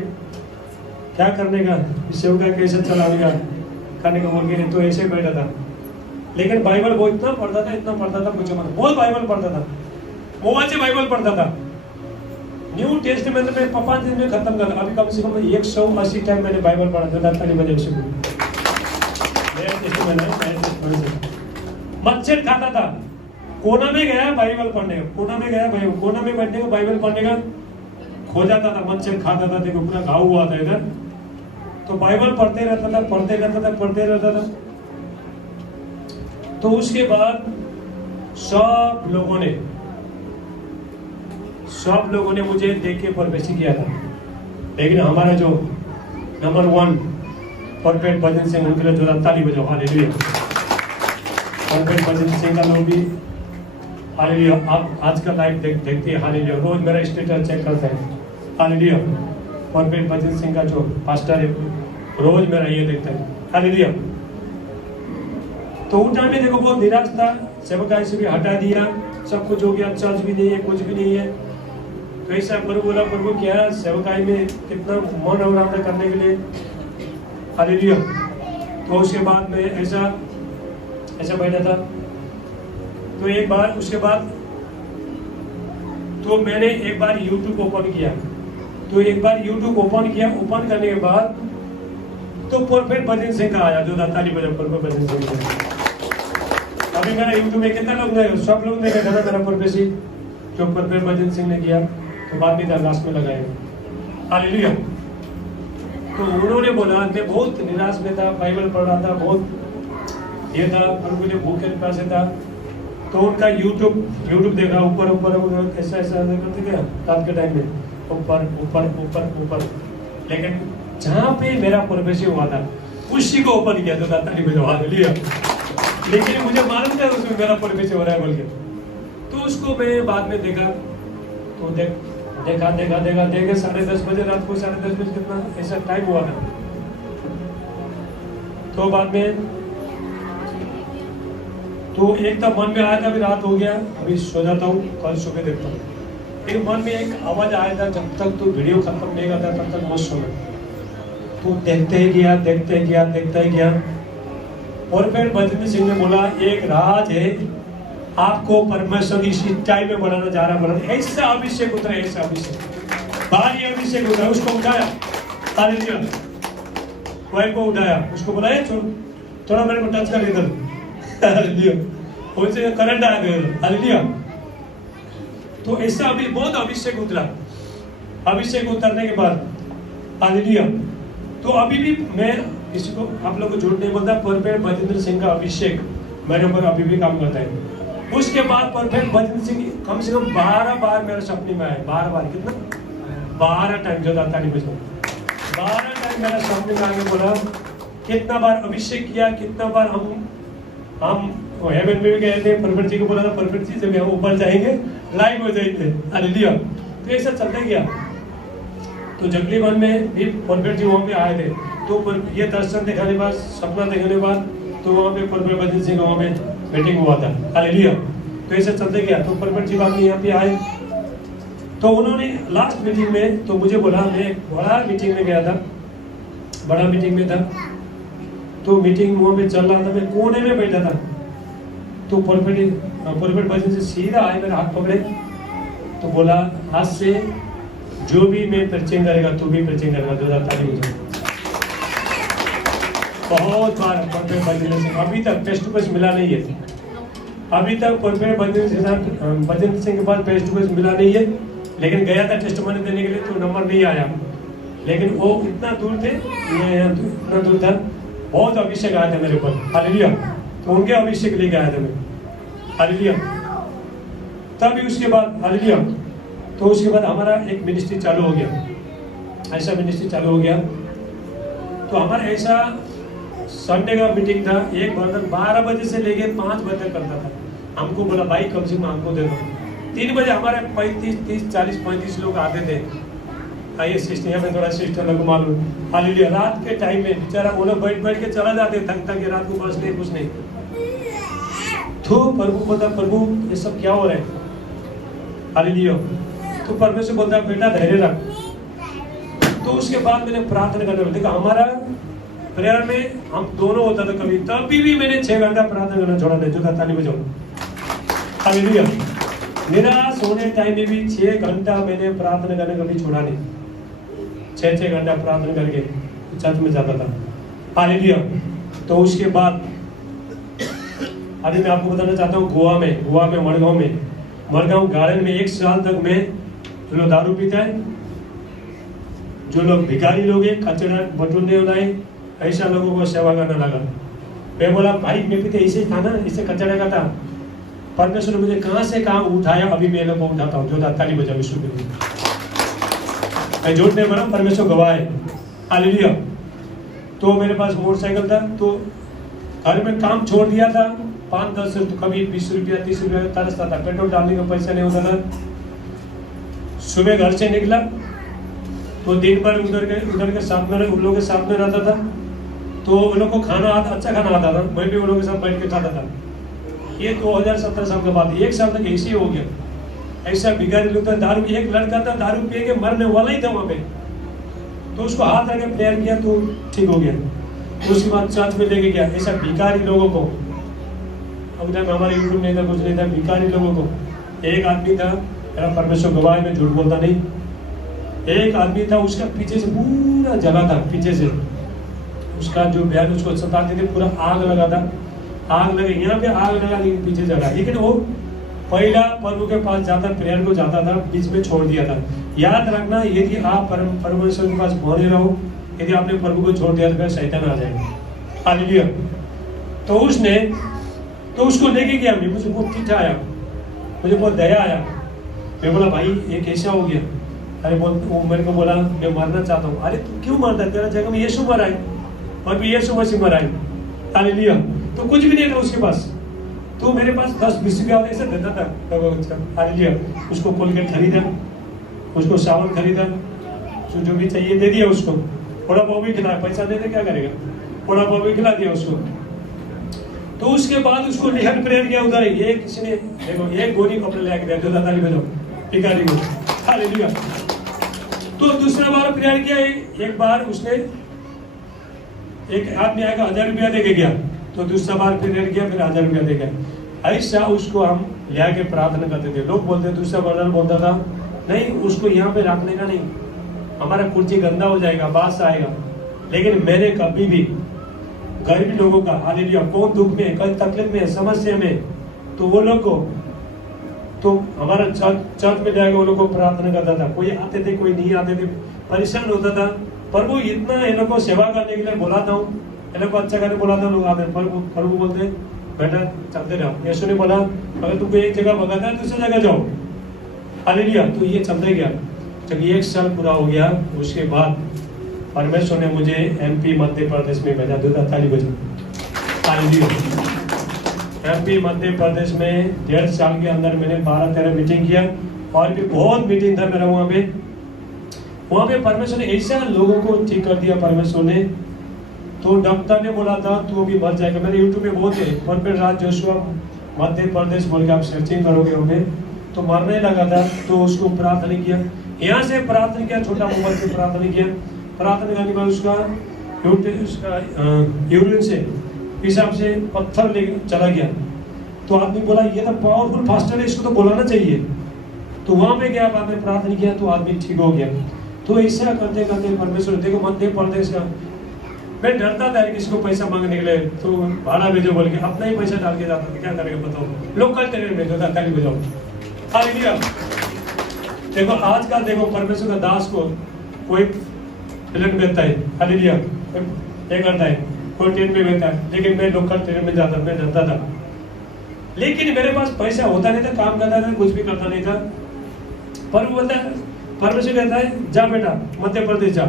क्या करने का, सेवकाई कैसे चलाने का, करने का बोल के, तो ऐसे बैठा था। लेकिन बाइबल वो इतना पढ़ता था कुछ मत, बहुत बाइबल पढ़ता था, मोबाइल से बाइबल पढ़ता था। न्यू टेस्टमेंट में 5 दिन में खत्म कर, अभी कम से कम 180 टाइम मैंने बाइबल पढ़ा था। ताली बजाओ से मच्छर खाता था, कोना में गया बाइबल पढ़ने का, कोना में गया कोना में बैठने का, बाइबल पढ़ने का खो जाता था, मच्छर खाता था, देखो पूरा घाव हुआ था इधर। तो बाइबल पढ़ते रहता था। तो उसके बाद सब लोगों ने मुझे देख के परवेशी किया था। लेकिन हमारा जो नंबर 1 परफेक्ट भजन सिंह, उनके लिए जो ताली बजाओ। हालेलुया। परफेक्ट भजन सिंह का लोग भी हालेलुया। आप आज का लाइव देखते हैं। हालेलुया। रोज मेरा स्टेटस चेक करता है। हालेलुया। परफेक्ट भजन सिंह का जो पास्टर है रोज मेरा ये देखता है। हालेलुया। तो उस टाइम में देखो बहुत निराश था, सेवकाई से भी हटा दिया, सब कुछ हो गया, चर्च भी नहीं है, कुछ भी नहीं है। तो ऐसा प्रभु बोला प्रभु क्या सेवकाई में कितना मन और आराम करने के लिए। हालेलुया। तो उसके बाद में ऐसा बैठा था। तो एक बार उसके बाद तो मैंने एक बार YouTube ओपन किया। तो एक बार YouTube ओपन करने के बाद तो परफेक्ट भजन सिंह का आया, जो ताली बजाओ परफेक्ट भजन सिंह। अभी मेरा YouTube में कितना लोग नहीं, सब लोग ने देखा मेरा प्रोफेसी जो परफेक्ट भजन सिंह ने किया। तो बाद में लास्ट में लगाएंगे। हालेलुया। तो उन्होंने बोला मैं बहुत निराश में था, बाइबल पढ़ रहा था, बहुत ये था, प्रभु ने भूखे प्यासे था। तो उनका यूट्यूब देखा, ऊपर ऐसा करते थे रात के टाइम में, ऊपर। लेकिन जहाँ पे मेरा प्रोफेसी हुआ था उसी को ओपन किया, तो ताली बजाओ, हालेलुया। लेकिन मुझे मालूम था उसमें मेरा परमेश्वर हो रहा है बोल के। तो उसको मैं बाद में देखा, तो देखा 10:30 बजे रात को, 10:30 बजे कितना ऐसा टाइम हुआ था। तो बाद में तो एक तब मन में आया था अभी रात हो गया, अभी सो जाता हूँ, कल सुबह देखता हूँ। फिर मन में एक आवाज आया था, जब तक तो वीडियो खत्म नहीं करता तब तक मत सोना। तो देखते ही गया। और फिर बजरंग सिंह ने बोला, एक राज है, आपको परमेश्वर इसी टाइम में बनाना जा रहा है। ऐसा अभिषेक उतरा, ऐसा अभिषेक, भारी अभिषेक उतरा। उसको उठाया, हालेलुया, वही को उठाया, उसको बोला थोड़ा मेरे को टच कर इधर, हालेलुया, उससे करंट आ गया, हालेलुया। तो ऐसा अभी बहुत अभिषेक उतरा। अभिषेक उतरने के बाद, हालेलुया, तो अभी भी मैं किसी को, आप लोग को झूठ नहीं बोलता, परफेक्ट बजेंद्र सिंह का अभिषेक मेरे ऊपर अभी भी काम करता है। उसके बाद परफेक्ट बजेंद्र सिंह कम से कम 12 बार मेरे सपने में आए, 12 बार, कितना 12 टाइम, जो दाता नहीं बजो, 12 टाइम मेरा सपने में आगे बोला। कितना बार अभिषेक किया, कितना बार हम हेवन में भी गए थे, परफेक्ट जी को बोला था, परफेक्ट जी जब हम ऊपर जाएंगे लाइव हो जाएंगे, हालेलुया। तो ऐसा चलता गया। तो जंगली वन में भी परफेक्ट जी वहाँ पे आए थे। तो ये दर्शन दिखाने के बाद, सपना देखने के बाद, तो वहाँ पे परफेक्ट बजेंद्र सिंह वहाँ पे मीटिंग हुआ था, हालेलुया। तो ऐसा चलते गया। तो परफेक्ट जी बाद में यहाँ पे आए, तो उन्होंने लास्ट मीटिंग में तो मुझे बोला, मैं एक बड़ा मीटिंग में गया था, बड़ा मीटिंग में था। तो मीटिंग वहाँ पे चल रहा था, मैं कोने में बैठा था। तो परफेक्ट बजेंद्र सिंह सीधा आए, मेरा हाथ पकड़े, तो बोला, आज से जो भी मैं प्रीचिंग करेगा तू भी प्रीचिंग करेगा, 2000 मुझे। बहुत बार परफेक्ट बजेंद्र सिंह, अभी तक फेस टू फेस मिला नहीं है, अभी तक परफेक्ट बजेंद्र सिंह के पास फेस टू फेस मिला नहीं है। लेकिन गया था टेस्टिमनी देने के लिए, तो नंबर नहीं आया, लेकिन वो इतना दूर थे, इतना दूर था, बहुत अभिषेक आया था मेरे ऊपर, हालेलुया। तो उनके अभिषेक लेके आया था मैं, हालेलुया। तभी उसके बाद, हालेलुया, तो उसके बाद हमारा एक मिनिस्ट्री चालू हो गया, ऐसा मिनिस्ट्री चालू हो गया। तो हमारा ऐसा संडे का मीटिंग था, एक बर्तन 12 बजे से लेके 5 बजे तक करता था। हमको बोला, भाई कम से कम हमको दे दो। 3 बजे हमारे 35 लोग आते थे। आइए सिस्टर, यहाँ पे थोड़ा सिस्टर लोग मालूम, हालेलुया। रात के टाइम में बेचारा वो लोग बैठ के चला जाते, थक के रात को, बस नहीं कुछ नहीं। तो प्रभु बोलता, प्रभु ये सब क्या हो रहा है, हालेलुया। तो परमेश्वर बोलता, बेटा धैर्य रख। तो उसके बाद मैंने प्रार्थना करने लगा। देखा, हमारा प्रेयर में हम दोनों होता था कभी, तभी भी मैंने 6 घंटा प्रार्थना करना छोड़ा नहीं, जो ताली बजाओ, हालेलुया। मेरा सोने टाइम में भी 6 घंटा मैंने प्रार्थना करने कभी छोड़ा नहीं, 6 घंटा प्रार्थना करके चर्च में जाता था, हालेलुया। तो उसके बाद अभी मैं आपको बताना चाहता हूँ, गोवा में मड़गांव गार्डन में 1 साल तक मैं, जो लोग दारू पीता है, जो लोग भिखारी लोग हैं, कचरा बटोरने वाला है, ऐसा लोगों को सेवा करने लगा। मैं बोला, भाई मैं भी तो ऐसे ही था ना, इससे कचरा का था। परमेश्वर ने मुझे कहाँ से कहाँ उठाया, अभी मैं लोगों को उठाता हूँ, जो ताली बजा विश्व में, मैं झूठ नहीं बोला, परमेश्वर गवाह है, हालेलुया। तो मेरे पास मोटरसाइकिल था, तो घर में काम छोड़ दिया था, 5-10 तो कभी 20 रुपया 30 रुपया तरसता था, पेट्रोल डालने का पैसा नहीं होता था। सुबह घर से निकला तो दिन भर उधर के साथ में, उन लोगों के साथ में रहता था। तो उन लोग को खाना अच्छा खाना आता था, मैं भी उन लोगों के साथ बैठ के खाता था। ये 2017 साल के बाद 1 साल तक ऐसे ही हो गया। ऐसा भिखारी लोग था, दारू, एक लड़का था दारू पी के मरने वाला ही था वहाँ पे, तो उसको हाथ रख के प्रेयर किया तो ठीक हो गया। तो उसके बाद चर्च में लेके गया। ऐसा भिखारी लोगों को, अब तक हमारे यूट्यूब नहीं था, कुछ नहीं था, भिखारी लोगों को, एक आदमी था, मेरा परमेश्वर गवाह है, मैं झूठ बोलता नहीं, एक आदमी था, उसका पीछे से पूरा जला था, पीछे से उसका जो बयान उसको सताते थे, पूरा आग लगा था, आग लगे, यहाँ पे आग लगा, लेकिन पीछे जला। लेकिन वो पहला प्रभु के पास जाता, प्रेयर को जाता था, बीच में छोड़ दिया था। याद रखना, यदि आप परमेश्वर के पास बने रहो, यदि आपने प्रभु को छोड़ दिया तो फिर शैतान आ जाएगा, हालेलुया। तो उसको लेके गया, मुझे बहुत चिट्ठा आया, मुझे बहुत दया आया। मैं बोला, भाई ये कैसा हो गया? अरे वो मेरे को बोला, मैं मरना चाहता हूँ। अरे तू क्यों मरता है, तेरा जगह में यीशु मरा है, और यीशु मसीह मराए, हालेलुया। तो कुछ भी नहीं था उसके पास, तो मेरे पास 10-20 रुपया ऐसे देता था, हालेलुया। उसको कोलगेट खरीदा, उसको साबुन खरीदा, जो भी चाहिए दे दिया उसको, थोड़ा पाव भी खिलाया, पैसा दे दे क्या करेगा, थोड़ा पाव भी खिला दिया उसको। तो उसके बाद उसको निहन प्रेयर किया उधर, ये किसी ने देखो एक गोली कपड़े लेके दिया, जो दादा बजाओ भिखारी को, हालेलुया। तो दूसरा बार प्रेयर किया, एक बार उसने एक आदमी आएगा 1000 रुपया देके गया, तो दूसरा बार प्रेयर किया, फिर 1000 रुपया दे गया। ऐसा उसको हम ले के प्रार्थना करते थे। लोग बोलते, दूसरा ब्रदर बोलता था नहीं उसको यहाँ पे रखने का नहीं, हमारा कुर्सी गंदा हो जाएगा, बास आएगा। लेकिन मैंने कभी भी गरीब लोगों का, हालेलुया, कौन दुख में, कई तकलीफ में, समस्या में, तो वो लोग को, तो हमारा चर्च में जाएगा, वो लोग को प्रार्थना करता था। कोई आते थे, कोई नहीं आते थे, परेशान होता था। प्रभु इतना इन लोग को सेवा करने के लिए बुलाता हूँ, इन लोग को अच्छा करने बुलाता हूँ, लोग आते। प्रभु बोलते बेटा चलते रहो। यीशु ने बोला अगर तुमको एक जगह भगाता है दूसरी जगह जाओ, हालेलुया। तो ये चलते गया। जब 1 साल पूरा हो गया, उसके बाद परमेश्वर ने मुझे MP मध्य प्रदेश में भेजा। दूधा ताली बजा, हालेलुया। MP मध्य प्रदेश में 1.5 साल के अंदर मैंने 12-13 मीटिंग किया, और भी बहुत मीटिंग था मेरा वहाँ पे परमेश्वर ने ऐसा लोगों को ठीक कर दिया परमेश्वर ने। तो डॉक्टर ने बोला था तू अभी मर जाएगा। मैंने यूट्यूब में बहुत है, परफेक्ट राज जोशुआ मध्य प्रदेश बोल के आप सर्चिंग करोगे हमें, तो मरने लगा था। तो उसको प्रार्थना किया, यहाँ से प्रार्थना किया, छोटा मोबाइल से प्रार्थना किया। प्रार्थना करने के बाद उसका यूरिन से पेशाब से पत्थर लेके चला गया। तो आदमी बोला ये तो पावरफुल फास्टर है, इसको तो बुलाना चाहिए। तो वहां पे गया, बाद में प्रार्थना किया, तो आदमी ठीक हो गया। तो ऐसा करते करते परमेश्वर, देखो मध्य प्रदेश का, मैं डरता था किसको पैसा मांगने के लिए, तो भाड़ा भेजो बोल के अपना ही पैसा डाल के जाता था। क्या करेगा बताओ, लोकल ट्रेन में जो ताली बजाओ, हालेलुया। देखो आजकल देखो परमेश्वर का दास को कोई फिल्म देता है, हालेलुया, ये करता है, कोई ट्रेन में बैठता है, लेकिन मैं लोकल ट्रेन में जाता, मैं डरता था। लेकिन मेरे पास पैसा होता नहीं था, काम करता था, कुछ भी करता नहीं था। पर वो बोलता है, परमेश्वर कहता है जा बेटा मध्य प्रदेश जा।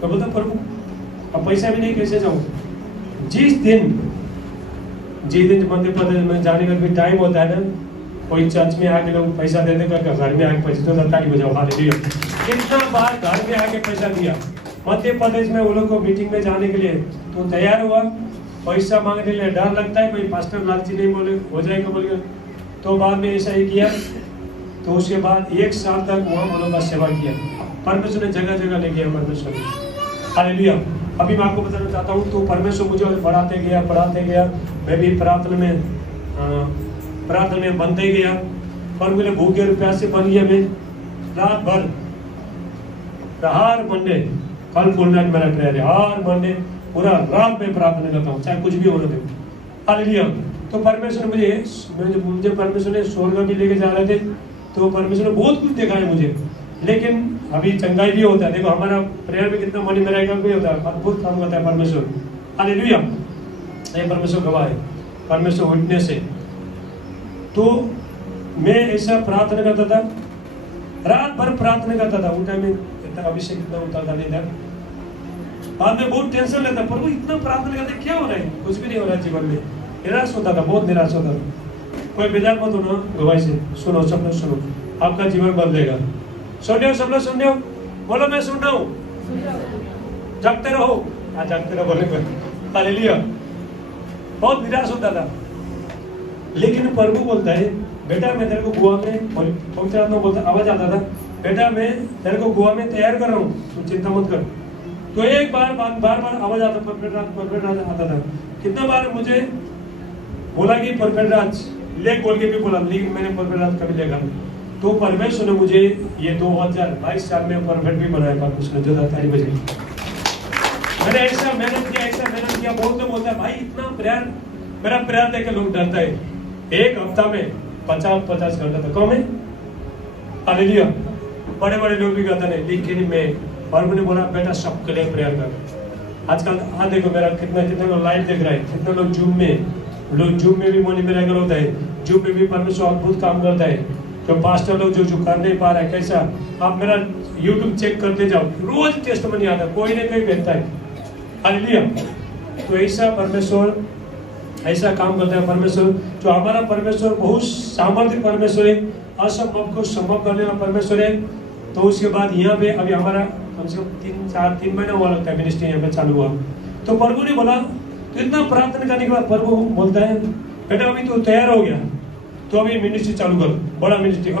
तो बोलता प्रभु अब पैसा भी नहीं, कैसे जाऊं। जिस दिन मध्य प्रदेश में जाने का भी टाइम होता है ना, कोई चर्च में आके लोग पैसा देते करके घर में आके पैसे, तो ताली बजाओ, हालेलुया। कितना बार घर में आके पैसा दिया। मध्य प्रदेश में वो लोग को मीटिंग में जाने के लिए तो तैयार हुआ, पैसा मांगने के लिए डर लगता है, कोई पास्टर लालची नहीं बोले हो जाएगा बोल के। तो बाद में ऐसा ही किया। तो उसके बाद 1 साल तक वहाँ वालों का सेवा किया। परमेश्वर ने जगह जगह ले गया, परमेश्वर ने, हालेलुया। अभी मैं आपको बताना चाहता हूँ, तो परमेश्वर मुझे पढ़ाते गया। मैं भी प्रार्थना में बनते गया, पर मुझे भूखे और प्यासे बन गया। मैं रात भर हर मंडे, कल फुल नाइट मेरा प्रेयर है, हर मंडे पूरा रात में प्रार्थना करता हूँ, चाहे कुछ भी होने दे, हालेलुया। तो परमेश्वर मुझे परमेश्वर ने स्वर्ग भी लेके जा रहे थे। तो परमेश्वर ने बहुत कुछ दिखाया मुझे, लेकिन अभी चंगाई भी होता है। देखो हमारा प्रेयर में कितना मनी मेरा भी होता है, अद्भुत काम करता है परमेश्वर, हालेलुया। ये परमेश्वर गवाह है, परमेश्वर विटनेस है। तो मैं ऐसा प्रार्थना करता था, रात भर प्रार्थना करता था। उस टाइम में इतना अभिषेक इतना उतारता नहीं था। बाद में बहुत टेंशन लेता, प्रभु इतना प्रार्थना करते क्या हो रहा है, कुछ भी नहीं हो रहा है जीवन में। निराश होता था, बहुत निराश होता था। कोई बेजार मत होना गवाही से, सुनो सब लोग सुनो, आपका जीवन बदलेगा। सुन रहे हो सब लोग, सुन रहे हो, बोलो मैं सुन रहा हूँ, जागते रहो, जागते रहो बोले, हालेलुया। बहुत निराश होता था, लेकिन प्रभु बोलता है बेटा मैं तेरे को गोवा में, पवित्र आत्मा बोलता, आवाज आता था बेटा मैं तेरे को गोवा में तैयार कर रहा हूँ, तू चिंता मत कर। तो एक बार आवाज आता, परफेक्ट राज आता था। कितना बार मुझे बोला कि परफेक्ट राज लेख बोल के भी बोला, लेकिन मैंने परफेक्ट राज कभी लेगा। तो परमेश्वर ने मुझे ये 2022 साल में परफेक्ट भी बनाया। परमेश्वर ने जो ताली बजाई, मैंने ऐसा मेहनत किया। बहुत लोग बोलता है भाई इतना प्रेयर, मेरा प्रेयर देख के लोग डरता है। एक हफ्ता में 50 घंटा था कम है, हालेलुया। बड़े बड़े लोग भी कहते हैं, लेकिन मैं और मैंने बोला बेटा सबके लिए प्रेयर कर। आजकल देखो मेरा कितना लोग लाइव देख रहा है, कितने लोग जूम में भी मनी मेरा होता है, जूम में भी परमेश्वर अद्भुत काम करता है। जो पास्टर लोग जो कर नहीं पा रहा है, कैसा आप मेरा यूट्यूब चेक करते जाओ, रोज टेस्टमनी आता है, कोई ना कोई भेजता है, हालेलुया। तो ऐसा परमेश्वर ऐसा काम करता है परमेश्वर। जो हमारा परमेश्वर बहुत सामर्थ्य परमेश्वर है, असंभव को संभव करने वाला परमेश्वर है। तो उसके बाद यहाँ पे अभी हमारा कम से कम 3 महीना हुआ लगता है मिनिस्ट्री यहाँ पे चालू हुआ। तो प्रभु ने बोला, तो इतना प्रार्थना करने के बाद प्रभु बोलता है, बेटा अभी तो तैयार हो गया, तो अभी मिनिस्ट्री चालू कर, बड़ा मिनिस्ट्री।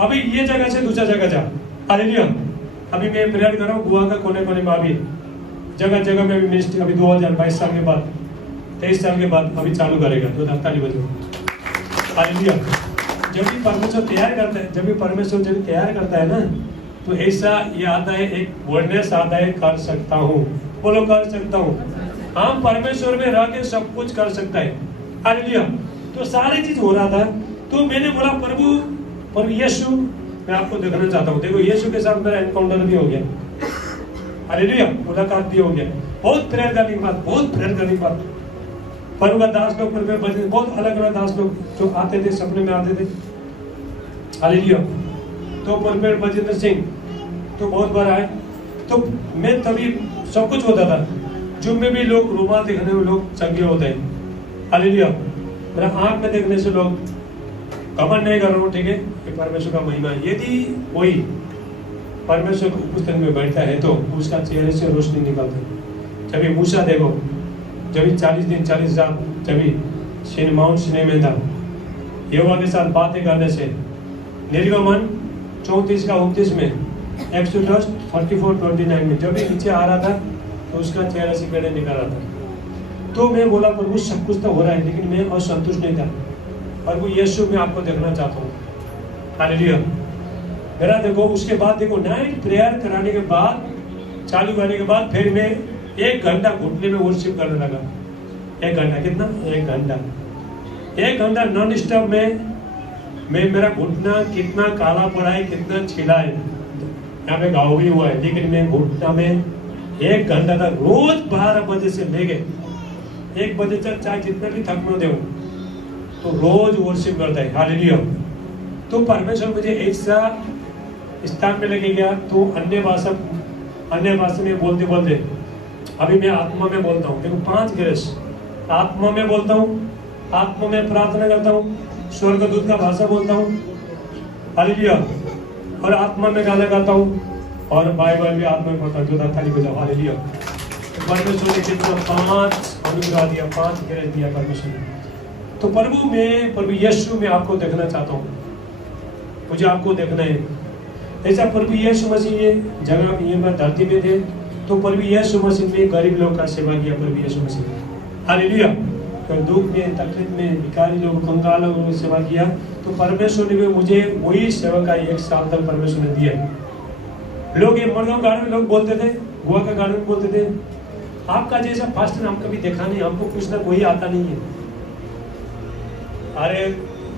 अभी ये जगह से दूसरा जगह जा। हालेलुया। अभी मैं प्रेयर कर रहा हूँ गोवा का कोने कोने में, अभी जगह जगह में मिनिस्ट्री अभी 2022 साल के बाद 23 साल के बाद अभी चालू करेगा। तो ताली बजाओ। हालेलुया। जब भी परमेश्वर तैयार करता है, जब भी तैयार करता है ना, तो ऐसा ये आता है, एक बोल्डनेस आता है, कर सकता हूँ। बोलो कर सकता हूँ। हम परमेश्वर में रह के सब कुछ कर सकता है। हालेलुया। तो सारी चीज हो रहा था। तो मैंने बोला प्रभु यीशु मैं आपको देखना चाहता हूँ। देखो यीशु के साथ मेरा एनकाउंटर भी हो गया। हालेलुया। मुलाकात भी हो गया। बहुत प्रेयर करने के बाद प्रभु का दास लोग बहुत अलग अलग दास लोग जो आते थे, सपने में आते थे। हालेलुया। तो परमेश्वर बजेंद्र सिंह तो बहुत बार आए। तो मैं तभी सब कुछ होता था। जुम्मे भी लोग रुमाल देखने में लोग चंगे होते हैं। हालेलुया। मेरा आंख में देखने से लोग घमंड नहीं कर रहा हूँ, ठीक है, कि परमेश्वर का महिमा। यदि कोई परमेश्वर की उपस्थिति में बैठता है तो उसका चेहरे से रोशनी निकलती। जब मूसा देखो, जब 40 दिन 40 रात जब माउंट सिने में था, यहोवा के साथ बातें करने से, निर्गमन 34 का 29 में, एक्सोडस 44:29 में जब नीचे आ रहा था तो उसका चेहरा से पेड़े निकल रहा था। तो मैं बोला प्रभु सब कुछ तो हो रहा है, लेकिन मैं असंतुष्ट नहीं था। प्रभु यीशु मैं आपको देखना चाहता हूँ। हालेलुया। मेरा देखो उसके बाद देखो नाइट प्रेयर कराने के बाद, चालू करने के बाद फिर मैं 1 घंटा घुटने में वर्शिप करने लगा। 1 घंटा कितना? 1 घंटा नॉन स्टॉप में मेरा घुटना कितना काला पड़ा है, कितना छिला है, यहाँ पे घाव भी हुआ है, लेकिन मैं घुटना में 1 घंटा तक रोज 12 बजे से लेके 1 बजे तक, चाहे जितना भी थक न दे, तो रोज वर्शिप करता है। हालेलुया। तो परमेश्वर मुझे ऐसा स्थान में लेके गया। तो अन्य भाषा में बोलते बोलते अभी मैं आत्मा में बोलता हूँ। देखो 5 ग्रेस, आत्मा में बोलता हूँ, आत्मा में प्रार्थना करता हूँ, स्वर्गदूत का भाषा बोलता हूँ। हालेलुया। और आत्मा में गाना गाता हूँ, और बाइबल भी आत्मा में पढ़ता हूँ। जो ताली बजाओ। हालेलुया। परमेश्वर ने कितना 5 अनुग्रह दिया, 5 ग्रेस दिया परमेश्वर ने। तो प्रभु यीशु में आपको देखना चाहता हूँ। मुझे आपको देखना है। ऐसा प्रभु यीशु मसीह ये जगह ये मैं धरती में थे, तो प्रभु यीशु मसीह ने गरीब लोगों का सेवा किया। प्रभु यीशु मसीह ने हालेलुया। तो दुख में, तकलीफ में, भिखारी लोग, कंगाल लोगों की सेवा किया। तो परमेश्वर ने मुझे वही सेवा का 1 साल तक परमेश्वर ने दिया। लोग ये मड़गांव गार्डन में लोग बोलते थे, गोवा का गार्डन में बोलते थे, आपका जैसा फास्टर हम कभी देखा नहीं, हमको कुछ ना कोई आता नहीं है। अरे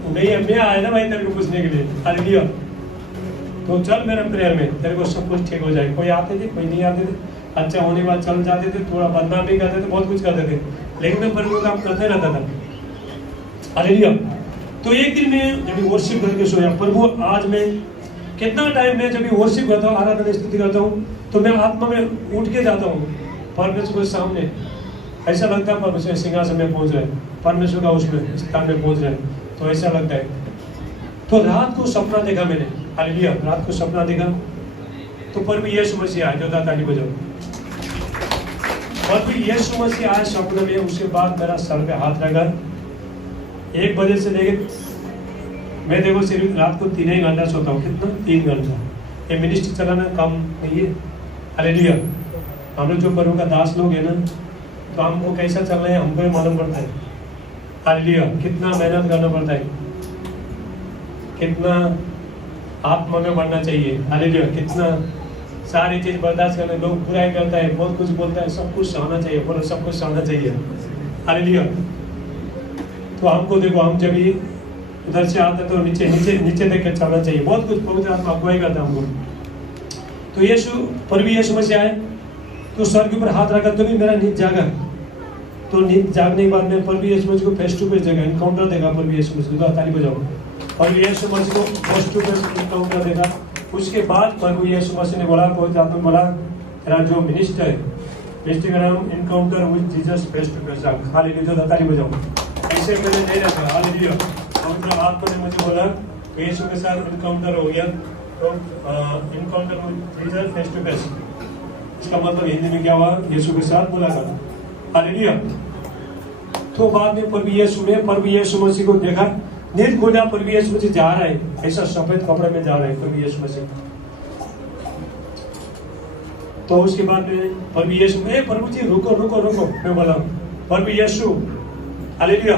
नहीं, मैं आया ना भाई तेरे को पूछने के लिए। हालेलुया। तो चल मेरे प्रेयर में, तेरे को सब कुछ ठीक हो जाए। कोई आते थे, कोई नहीं आते थे, अच्छा होने के बाद चल जाते थे, थोड़ा बदनाम भी करते थे, बहुत कुछ करते थे, लेकिन मैं प्रभु का काम करते रहता था। हालेलुया। तो एक दिन मैं जब वर्शिप करके सोया, प्रभु आज मैं कितना टाइम में जब वर्शिप करता हूँ, आराधना स्तुति करता हूँ, तो मैं आत्मा में उठ के जाता हूँ परमेश्वर के सामने। ऐसा लगता है परमेश्वर सिंहासन में पहुंच रहे, परमेश्वर का उसमें स्थान में पहुंच रहे, तो ऐसा लगता है। तो रात को सपना देखा मैंने। हालेलुया। रात को सपना देखा तो प्रभु यीशु मसीह आए। जो ताली बजाओ। प्रभु यीशु मसीह आए सपने में। उसके बाद मेरा सर पे हाथ रखा। 1 बजे से लेके मैं देखो सिर्फ रात को 3 ही घंटा सोता हूँ। कितना? 3 घंटा। ये मिनिस्ट्री चलाना कम नहीं है। हालेलुया। हम लोग जो प्रभु का दास लोग है ना, तो हमको कैसा चलना है हमको ही मालूम पड़ता है। हालेलुया। कितना मेहनत करना पड़ता है, कितना आत्मा में बढ़ना चाहिए। हालेलुया। कितना सारी चीज बर्दाश्त करना। लोग बुराई करता है, बहुत कुछ बोलता है, सब कुछ सहना चाहिए। बोलो सब कुछ सहना चाहिए। हालेलुया। तो हमको देखो, हम जब भी उधर से आते तो नीचे नीचे नीचे देख के चलना चाहिए। बहुत कुछ पवित्र आत्मा अगुवाई करता है हमको। तो प्रभु यीशु मसीह आए तो सर के ऊपर हाथ रखा, तो भी मेरा नींद जागा। तो नींद जागने के बाद में प्रभु यीशु मसीह को फेस टू फेस देखा, एनकाउंटर देखा। प्रभु यीशु मसीह को ताली बजाओ। प्रभु यीशु मसीह को फेस टू फेस एनकाउंटर देखा। उसके बाद प्रभु यीशु मसीह ने बोला, पवित्र आत्मा बोला, तेरा जो मिनिस्टर है, Instagram encounter with Jesus face to face. Hallelujah, तो ताली बजाओ। ऐसे मैंने नहीं रखा। हालेलुया, पवित्र आत्मा ने मुझे बोला यीशु के साथ इनकाउंटर हो गया, तो encounter with Jesus face to face, इसका मतलब हिंदी में क्या हुआ? यीशु के साथ मुलाकात। हालेलुया। तो बाद में प्रभु यीशु मसीह को देखा, नींद खुला, प्रभु यीशु मसीह जा रहा है, ऐसा सफेद कपड़े में जा रहा है प्रभु यीशु मसीह। तो उसके बाद में प्रभु यीशु, प्रभु जी रुको रुको रुको, मैं बोला प्रभु यीशु, हालेलुया,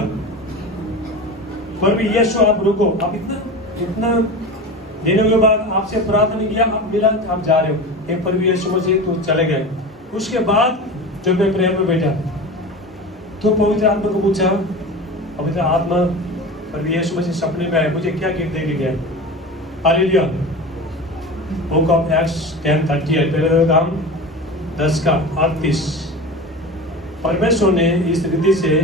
प्रभु यीशु आप रुको, आप इतना दिनों के बाद आपसे प्रार्थना किया, आप मिला, आप जा रहे हो, प्रभु यीशु मसीह तो चले गए। उसके बाद जब मैं प्रेयर में बैठा तो पवित्र आत्मा को पूछा, पवित्र आत्मा प्रभु यीशु मसीह सपने में आए, मुझे क्या गिफ्ट दे के गया? हालेलुया। बुक ऑफ एक्ट्स 10:38, पहले काम 10:38। परमेश्वर ने इस रीति से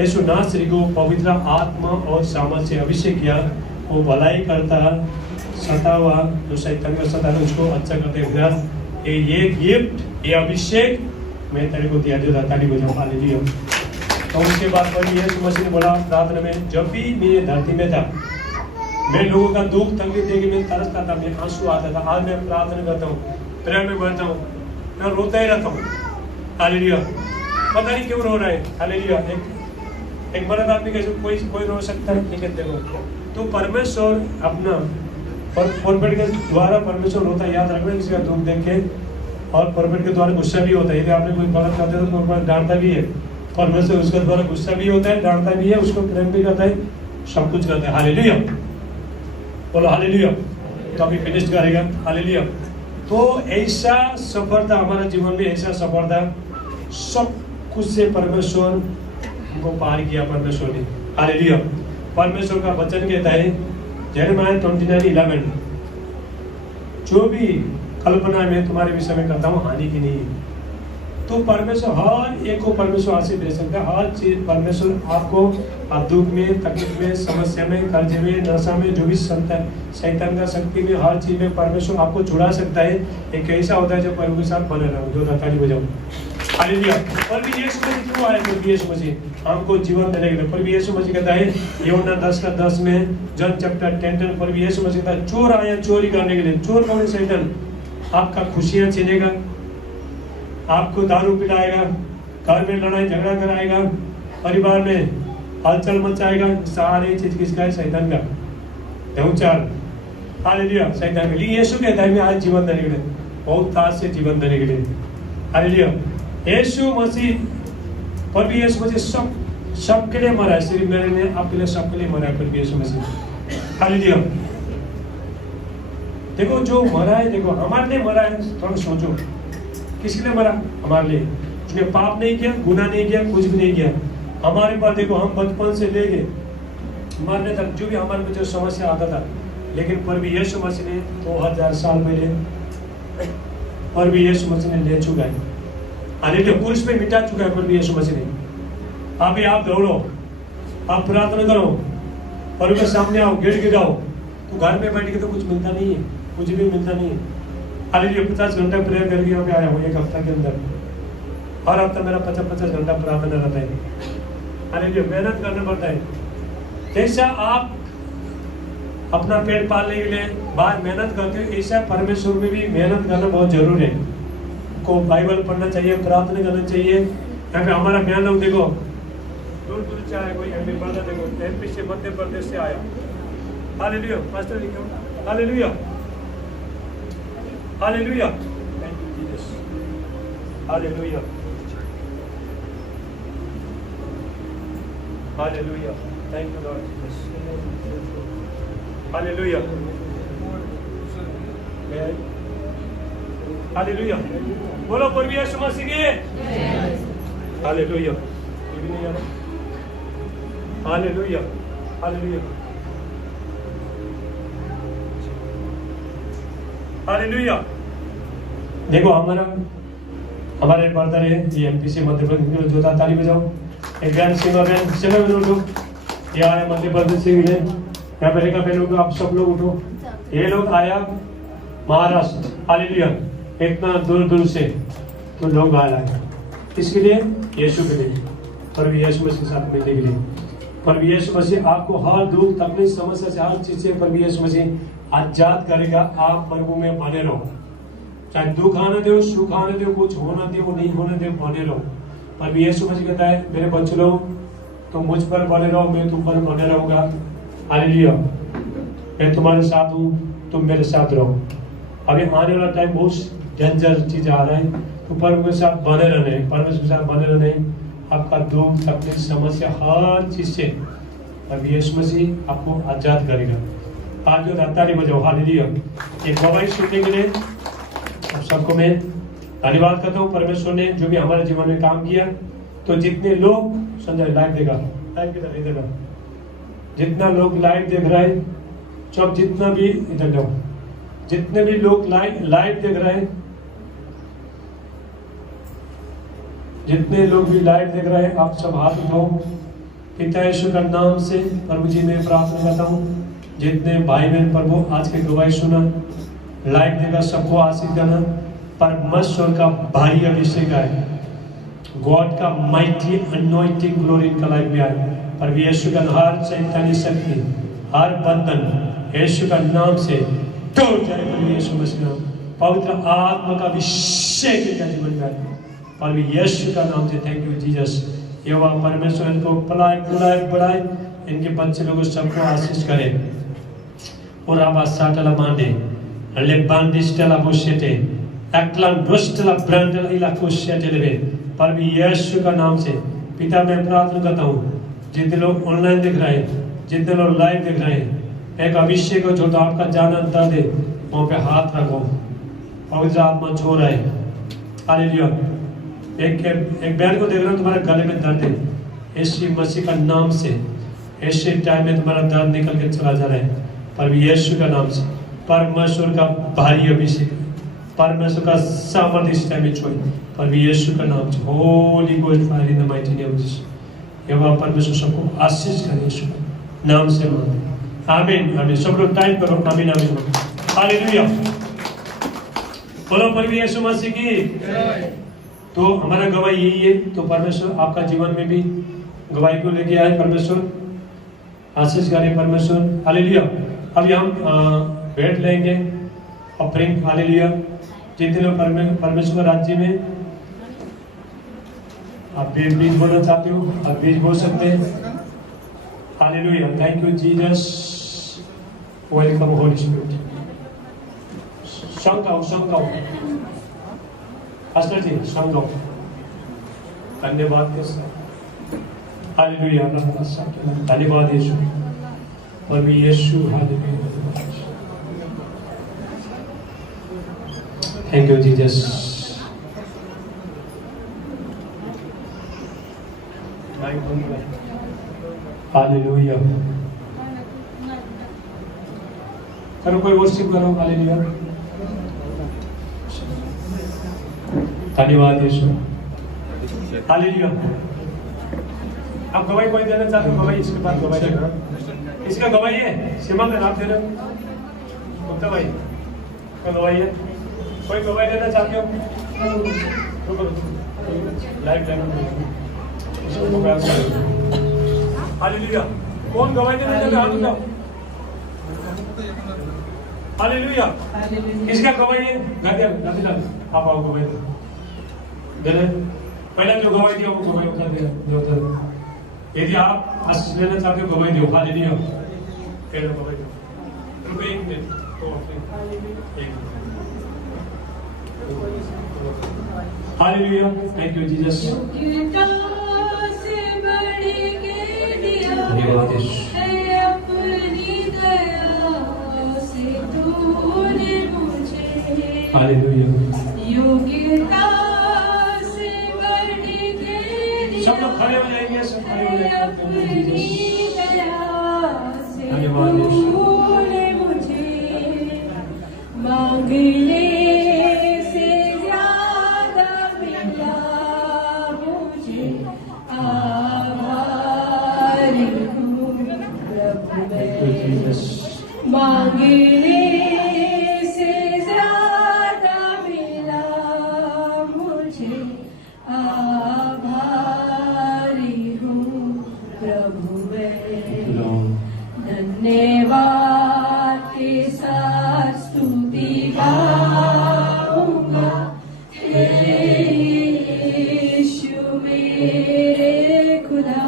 यीशु नासरी को पवित्र आत्मा और सामर्थ से अभिषेक किया, वो भलाई करता, सता हुआ जो शैतान का सता है उसको अच्छा करते हुए ये गिफ्ट, ये अभिषेक मैं तेरे को दिया, जो ताली बजाओ। हालेलुया। तो उसके बाद प्रभु यीशु मसीह ने बोला प्रार्थना में, जब भी मैं धरती में था, मैं लोगों का दुख तकलीफ देख मैं तरसता था, मैं आंसू आता था, आज मैं प्रार्थना करता हूँ, प्रेयर में बैठता हूँ, मैं रोता ही रहता हूँ। हालेलुया। पता नहीं क्यों रो रहा है। हालेलुया। एक मर्द आदमी कैसे कोई रो सकता है, ठीक है देखो। तो परमेश्वर अपना परमेश्वर के द्वारा परमेश्वर रोता, याद रखना, किसी का दुख देख के, और परमेश्वर के द्वारा गुस्सा भी होता है। यदि आपने कोई गलत करते तो परमेश्वर डांटता भी है, परमेश्वर उसके द्वारा गुस्सा भी होता है, डांटता भी है, उसको प्रेम भी करता है, सब कुछ करता है। हालेलुया, बोलो हालेलुया। तो अभी फिनिश करेगा। हालेलुया। तो ऐसा सफलता हमारा जीवन में, ऐसा सफलता सब कुछ से परमेश्वर को पार किया परमेश्वर ने। हालेलुया। परमेश्वर का वचन कहता है यिर्मयाह 29:11, जो भी कल्पना में तुम्हारे विषय में करता हूँ हानि की नहीं है। तो परमेश्वर हर एक को परमेश्वर आशीष दे सकता है। हर चीज परमेश्वर आपको दुख में, तकलीफ में, समस्या में, कर्जे में, नशा में, जो भी शैतान का शक्ति में, हर चीज में परमेश्वर आपको छुड़ा सकता है। एक ऐसा होता है जब प्रभु के साथ बने रहो, जो ताली बजाओ। हालेलुया। प्रभु यीशु मसीह क्यों आए? प्रभु यीशु मसीह हमको जीवन देने के लिए। प्रभु यीशु मसीह कहता है यूहन्ना 10:10 में, जॉन चैप्टर 10, प्रभु यीशु मसीह कहता है चोर आया चोरी करने के लिए। चोर कौन? शैतान। आपका खुशियां छीनेगा, आपको दारू पिलाएगा, घर में लड़ाई झगड़ा कराएगा, परिवार में हलचल मचाएगा। सारी चीज किसका है? शैतान का। व्यभिचार। हालेलुया। शैतान के लिए। यीशु कहता है मैं आज जीवन देने के लिए, बहुत ताज से जीवन देने के लिए। हालेलुया। यीशु मसीह, प्रभु यीशु मसीह सबके लिए मरा है, सिर्फ मेरे लिए, आपके लिए, सबके लिए मरा है प्रभु यीशु मसीह। हालेलुया। देखो जो मरा है, देखो हमारे लिए मरा है। थोड़ा सोचो किसके लिए मरा? हमारे लिए। उसने पाप नहीं किया, गुनाह नहीं किया, कुछ भी नहीं किया। हमारे पास देखो, हम बचपन से लेके मरने तक जो भी हमारे में जो समस्या आता था, लेकिन प्रभु यीशु मसीह ने 2000 साल पहले प्रभु यीशु मसीह ने ले चुका है। हालेलुया। पुरुष पे मिटा चुका है प्रभु यीशु मसीह ने। अभी आप दौड़ो, आप प्रार्थना करो, प्रभु के सामने आओ, गिड़ गिराओ। तो घर में बैठ के तो कुछ मिलता नहीं है, कुछ भी मिलता नहीं है। हालेलुया। 50 घंटा प्रेयर करके यहाँ पे आया हूँ एक हफ्ता के अंदर। हर हफ्ता मेरा 50-50 घंटा प्रार्थना रहता है। हालेलुया। मेहनत करना पड़ता है। जैसा आप अपना पेट पालने के लिए बाहर मेहनत करते हो, ऐसा परमेश्वर में भी मेहनत करना बहुत जरूरी है। को बाइबल पढ़ना चाहिए, प्रार्थना करना चाहिए। यहाँ पे हमारा बयान लोग देखो दूर दूर से आया, कोई एमपी पढ़ता, देखो एमपी से, मध्य प्रदेश से आया। हालेलुया। पास्टर जी क्यों? Hallelujah. Hallelujah. Thank you Jesus. Hallelujah. Hallelujah. Thank you Lord Jesus. Hallelujah. Hallelujah. बोलो प्रभु यीशु मसीह की। हालेलुया। हालेलुया। हालेलुया। हालेलुया। देखो हमारे ब्रदर है, ये एमपी से मध्य प्रदेश जो था, ताली बजाओ। एक बहन सिंह बहन, चलो उठो, ये आया मध्य प्रदेश से। यहाँ पे रेखा बहनों को आप सब लोग उठो। ये लोग आया महाराष्ट्र। हालेलुया। इतना दूर दूर से तो लोग आ रहा है। किसके लिए? यीशु के लिए, प्रभु यीशु मसीह के साथ मिलने के लिए। प्रभु यीशु मसीह आपको हर दुख तकलीफ समस्या से हर चीज से प्रभु यीशु मसीह आजाद करेगा। आप प्रभु में बने रहो, चाहे दुख आने दो, सुख आने दो, कुछ होना दो, नहीं होने दो, बने रहो। प्रभु यीशु मसीह कहता है, मेरे बच्चे लोग तुम मुझ पर बने रहो, मैं तुम पर बने रहूंगा। हालेलुया, मैं तुम्हारे साथ हूँ, तुम मेरे साथ रहो। अभी आने वाला टाइम बहुत डेंजर चीज आ रहा है, तो प्रभु के साथ बने रहने, परमेश्वर के साथ बने रहने। आपका दुख तकलीफ समस्या हर चीज से प्रभु यीशु मसीह आपको आजाद करेगा। आज जो ताली बजाओ, हालेलुया। एक गवाही सुनने के लिए आप सबको मैं धन्यवाद करता हूँ। परमेश्वर ने जो भी हमारे जीवन में काम किया, तो जितने लोग संजय लाइव देगा, लाइव की तरह देगा, जितना लोग लाइव देख रहे हैं, सब जितना भी इधर जाओ, जितने भी लोग लाइव देख रहे हैं, जितने लोग भी लाइव देख रहे हैं, आप सब हाथ उठाओ। पिता यीशु का नाम से प्रभु जी मैं प्रार्थना करता हूँ, जितने भाई बहन प्रभु आज की गवाही सुना, लाइव देखा, सबको आशीष देना। परमेश्वर का भारी अभिषेक आए, गॉड का माइटी अनॉइंटिंग ग्लोरी इनका लाइफ में आए। प्रभु यीशु का हर शैतानी शक्ति, हर बंधन यीशु का नाम से टूट जाए। प्रभु यीशु मसीह पवित्र आत्मा का अभिषेक इनका जीवन में आए। प्रभु यीशु का नाम से थैंक यू जीसस। यहोवा परमेश्वर इनको पलाए बुलाए बढ़ाए, इनके बच्चे लोगों सबको आशीष करे। और आवाज साटला मांडे अल्ले बांडिस्टला बुशेटे एक्लान ब्रस्टला ब्रांडल इला कुशेटे लेवे। प्रभु यीशु का नाम से पिता मैं प्रार्थना करता हूँ, जितने लोग ऑनलाइन देख रहे हैं, जितने लोग लाइव देख रहे हैं, एक अभिषेक जो तो आपका जाना दर्द है वहां पे हाथ रखो, पवित्र आत्मा छो रहा है। हालेलुया। एक बहन को देख रहे हो, तुम्हारे गले में दर्द है, यीशु मसीह का नाम से ऐसे टाइम में तुम्हारा दर्द निकल के चला जा रहा है। प्रभु यीशु का नाम से परमेश्वर का भारी अभिषेक, परमेश्वर का सामर्थ्य इस टाइम में छोड़, प्रभु यीशु का नाम से holy ghost fire in the mighty name of Jesus. यहोवा परमेश्वर सबको आशीष करे, यीशु के नाम से मांगते, आमीन आमीन। सब लोग टाइप करो, आमीन आमीन। हालेलुया, बोलो प्रभु यीशु मसीह की। तो हमारा गवाही यही है, तो परमेश्वर आपका जीवन में भी गवाही को लेके आए, परमेश्वर आशीष करे परमेश्वर। हालेलुया। अभी हम बैठ लेंगे और प्रेम। हालेलुया। जितने लोग परमेश्वर राज्य में आप बीज बोलना चाहते हो, आप बीज बोल सकते हैं। Hallelujah. Thank you Jesus, welcome holy spirit. संगाओ पास्टर जी, संगाओ। धन्यवाद हालेलुया, धन्यवाद यीशु, प्रभु Yeshu. Hallelujah, thank you Jesus. Hallelujah. करो, कोई वर्शिप करो। हालेलुया, धन्यवाद यीशु। हालेलुया। आप गवाही कोई देना चाहते हो? गवाही इसके बाद गवाही देना, इसका गवाही है सीमा में आप देना गुप्ता भाई का गवाही है। कोई गवाही देना चाहते हो? Live hallelujah. कौन गवाही देना चाहते? हाथ उठाओ। हालेलुया। इसका गवाही है गादिया, आप आओ गवाही देने। पहले जो गवाही दिया वो गवाही उठा दिया। यदि आप आशीष लेना चाहते हो गवाही दो। हालेलुया, गवाही दो। रुको एक minute, hallelujah. Thank you Jesus. धन्यवाद यीशु। हालेलुया। सब लोग खड़े हो जाएंगे, सब खड़े हो जाएंगे। धन्यवाद यीशु। मांगने से ज्यादा मिला मुझे, आभारी हूँ प्रभु मैं। मांगने से ज्यादा मिला मुझे, साथ स्तुति गाऊंगा, हे यीशु मेरे खुदा।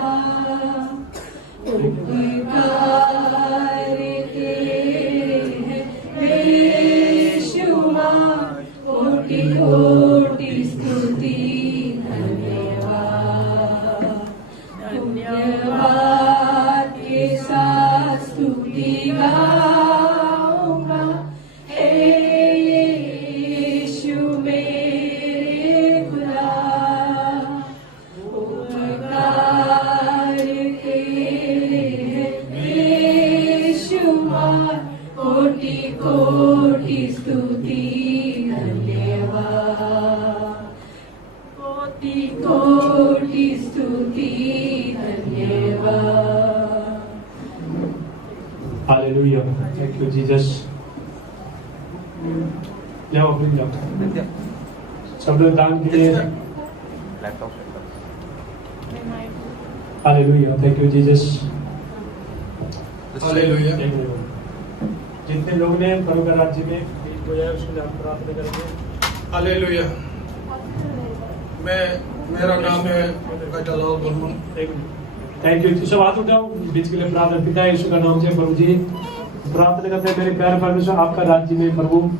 उपकार तेरे हैं बेशुमार, कोटि कोटि स्तुति धन्यवाद। धन्यवाद के साथ स्तुति गाऊंगा, हे यीशु मेरे खुदा। उपकार तेरे हैं बेशुमार, कोटि कोटि स्तुति धन्यवाद। कोटि कोटि स्तुति धन्यवाद। Hallelujah, thank you Jesus. जाओ फिर जाओ, सब लोग दान के लिए। Hallelujah, thank you Jesus. Hallelujah. जितने लोग ने प्रभु का राज्य में बीज बोया उसके लिए हम प्रार्थना करेंगे। हालेलुया। मेरा नाम है कटलाल बर्मन। Thank you. तो सब हाथ उठाओ, बीज के लिए प्रार्थना। पिता यीशु का नाम से प्रभु जी प्रार्थना करते हैं, मेरे प्यारे परमेश्वर, आपका राज्य में प्रभु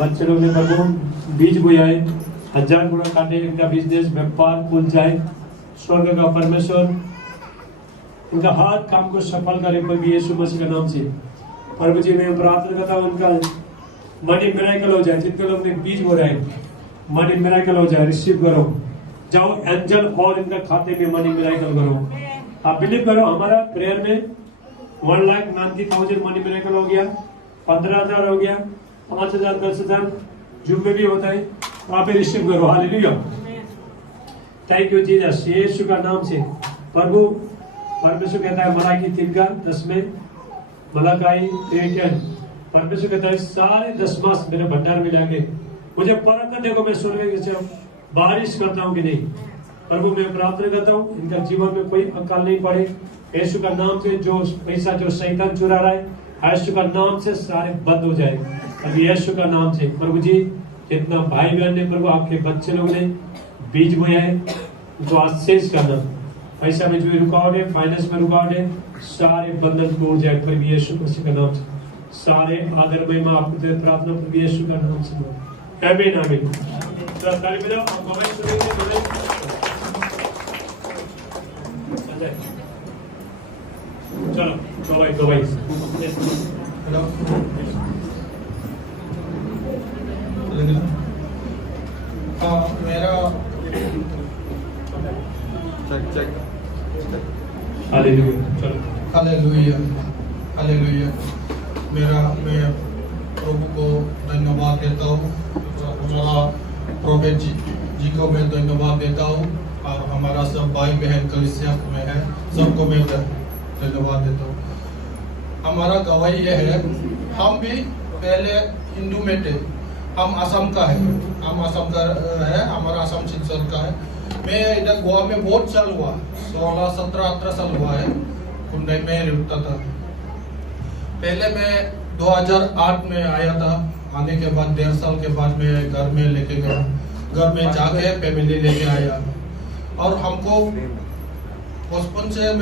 बच्चे लोग ने प्रभु बीज बोया है, 1000 गुना काटे, इनका बिजनेस व्यापार खुल जाए। स्वर्ग का परमेश्वर इनका हर काम को सफल करे प्रभु यीशु मसीह के नाम से। प्रभु जी मैं प्रार्थना करता हूँ उनका मनी मिराकल हो जाए। जितने लोग ने बीज बो रहे हैं मनी मिराकल हो जाए, रिसीव करो। जाओ एंजल और इनका खाते में मनी मिराकल करो। आप बिलीव करो, हमारा प्रेयर में 1,90,000 मनी मिराकल हो गया, 15,000 हो गया, 5,000, 10,000 जो में भी होता है, आप रिसीव करो। Hallelujah, thank you Jesus. Yeshu का नाम से प्रभु परमेश्वर कहता है मलाकी 3:10 में, मलाकी 3:10 परमेश्वर कहता है सारे 10 मास मेरे भंडार में लाके मुझे परख कर देखो मैं स्वर्ग से बारिश करता हूँ कि नहीं। प्रभु मैं प्रार्थना करता हूँ इनका जीवन में कोई अकाल नहीं पड़े। यीशु का नाम से जो पैसा जो शैतान चुरा रहा है, यीशु का नाम से सारे बंद हो जाए। अभी यीशु का नाम से प्रभु जी जितना भाई बहन ने प्रभु आपके बच्चे लोग ने बीज बोया है जो आशीष करना, पैसा में जो रुकावट है, फाइनेंस में रुकावट है, सारे बंधन टूट जाए प्रभु यीशु मसीह का नाम से। सारे आदर महिमा आपको प्रार्थना प्रभु यीशु का नाम से। आमीन आमीन। ताली बजाओ, आप मोबाइल सुनेंगे। चलो दो भाई हेलो। मेरा चेक हालेलुया, चलो हालेलुया हालेलुया। मैं प्रभु को धन्यवाद देता हूँ, हमारा प्रोफेट जी को मैं धन्यवाद देता हूँ, और हमारा सब भाई बहन कलीसिया में है सबको मैं धन्यवाद देता हूँ। हमारा गवाही यह है, हम भी पहले हिंदू में थे, हम असम का है, हमारा असम सिलचर का है। मैं इधर गोवा में बहुत साल हुआ, 16, 17, 18 साल हुआ है, कुंडई में रुकता था। पहले मैं 2008 में आया था, आने के बाद 1.5 साल के बाद मैं घर में लेके गया, घर में जाके फैमिली लेके आया। और हमको बचपन से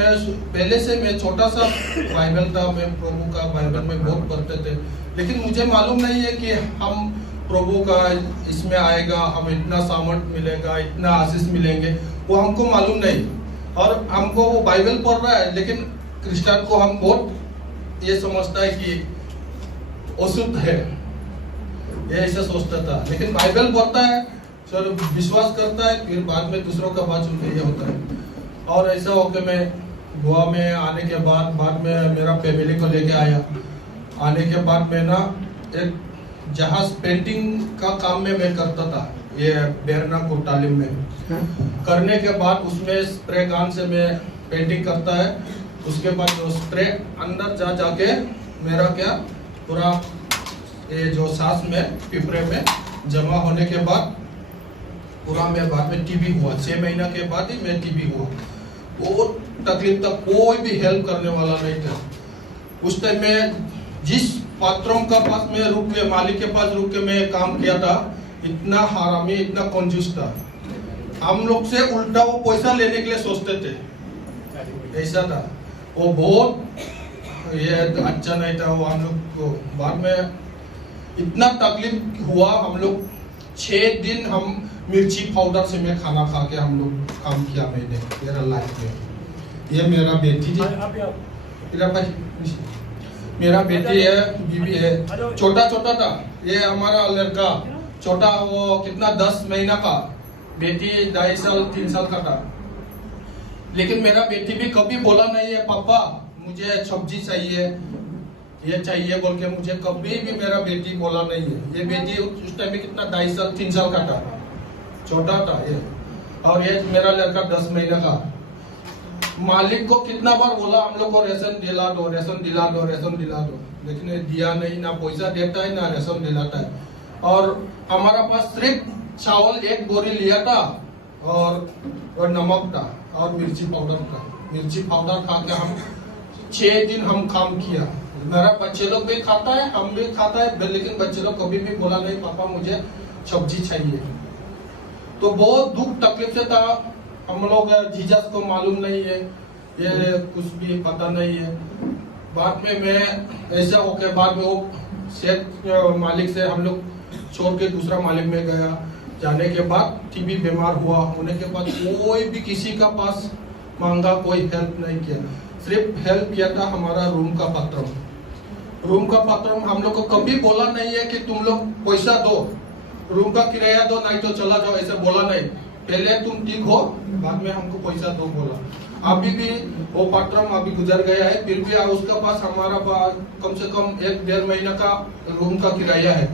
पहले से मैं छोटा सा बाइबल था, मैं प्रभु का बाइबल में बहुत पढ़ते थे, लेकिन मुझे मालूम नहीं है कि हम प्रभु का इसमें आएगा, हम इतना सामर्थ मिलेगा, इतना आशीष मिलेंगे, वो हमको मालूम नहीं। और हमको वो बाइबल पढ़ रहा है, लेकिन क्रिश्चियन को हम बहुत ये समझता है कि अशुद्ध है, ये ऐसा सोचता था। लेकिन बाइबल पढ़ता है, चलो विश्वास करता है, फिर बाद में दूसरों का बात सुनकर ये होता है। और ऐसा होकर मैं गोवा में आने के बाद में मेरा फैमिली को लेके आया। आने के बाद मैं ना एक जहाज पेंटिंग का काम में मैं करता था, ये बेरना को तालीम में करने के बाद उसमें स्प्रे गन से मैं पेंटिंग करता है। उसके बाद जो स्प्रे अंदर जाके मेरा क्या पूरा ये जो सांस में फेफड़े में जमा होने के बाद पूरा मैं बाद में टीबी हुआ। 6 महीना के बाद ही मैं टीबी हुआ। वो तकलीफ तक कोई भी हेल्प करने वाला नहीं था। उस टाइम में जिस पात्रों का पास में रुक के, मालिक के पास रुक के मैं काम किया था। इतना हरामी, इतना कंजूस था। हम लोग से उल्टा वो पैसा लेने के लिए सोचते थे, ऐसा था वो। बहुत ये अच्छा नहीं था वो। हम लोग को बाद में इतना तकलीफ हुआ। हम लोग 6 दिन हम मिर्ची पाउडर से मैं खाना खा के हम लोग काम किया मैंने मेरा लाइफ में। ये मेरा बेटी थी, मेरा बेटी है, बीबी है, छोटा छोटा था। ये हमारा लड़का छोटा, वो कितना 10 महीना का, बेटी 2.5 साल 3 साल का था। लेकिन मेरा बेटी भी कभी बोला नहीं है पापा मुझे सब्जी चाहिए, ये चाहिए बोल के। मुझे कभी भी मेरा बेटी बोला नहीं है। ये बेटी उस टाइम में कितना 2.5 साल 3 साल का था, छोटा था ये। और ये मेरा लड़का 10 महीना का। मालिक को कितना बार बोला हम लोग को रेशन दिला दो, रेशन दिला दो, रेशन दिला दो, लेकिन ये दिया नहीं। ना पैसा देता है ना रेशन दिलाता है। और हमारा पास सिर्फ चावल 1 बोरी लिया था और नमक था और मिर्ची पाउडर था। मिर्ची पाउडर खा के हम 6 दिन हम काम किया। मेरा बच्चे लोग भी खाता है, हम भी खाता है, लेकिन बच्चे लोग कभी भी बोला नहीं पापा मुझे सब्जी चाहिए। तो बहुत दुख तकलीफ से था। हम लोग जीसस को मालूम नहीं है, ये कुछ भी पता नहीं है। बाद में मैं ऐसा हो के बाद में वो सेठ मालिक से हम लोग छोड़ के दूसरा मालिक में गया। जाने के बाद टीबी बीमार हुआ। होने के बाद कोई भी किसी का पास मांगा, कोई हेल्प नहीं किया। सिर्फ हेल्प किया था हमारा रूम का पत्र। रूम का पत्र हम लोग को कभी बोला नहीं है कि तुम लोग पैसा दो, रूम का किराया दो, नहीं तो चला जाओ, ऐसा बोला नहीं। पहले तुम ठीक हो, बाद में हमको पैसा दो बोला। अभी भी वो पत्र अभी गुजर गया है, फिर भी उसका पास हमारा कम से कम 1-1.5 महीना का रूम का किराया है,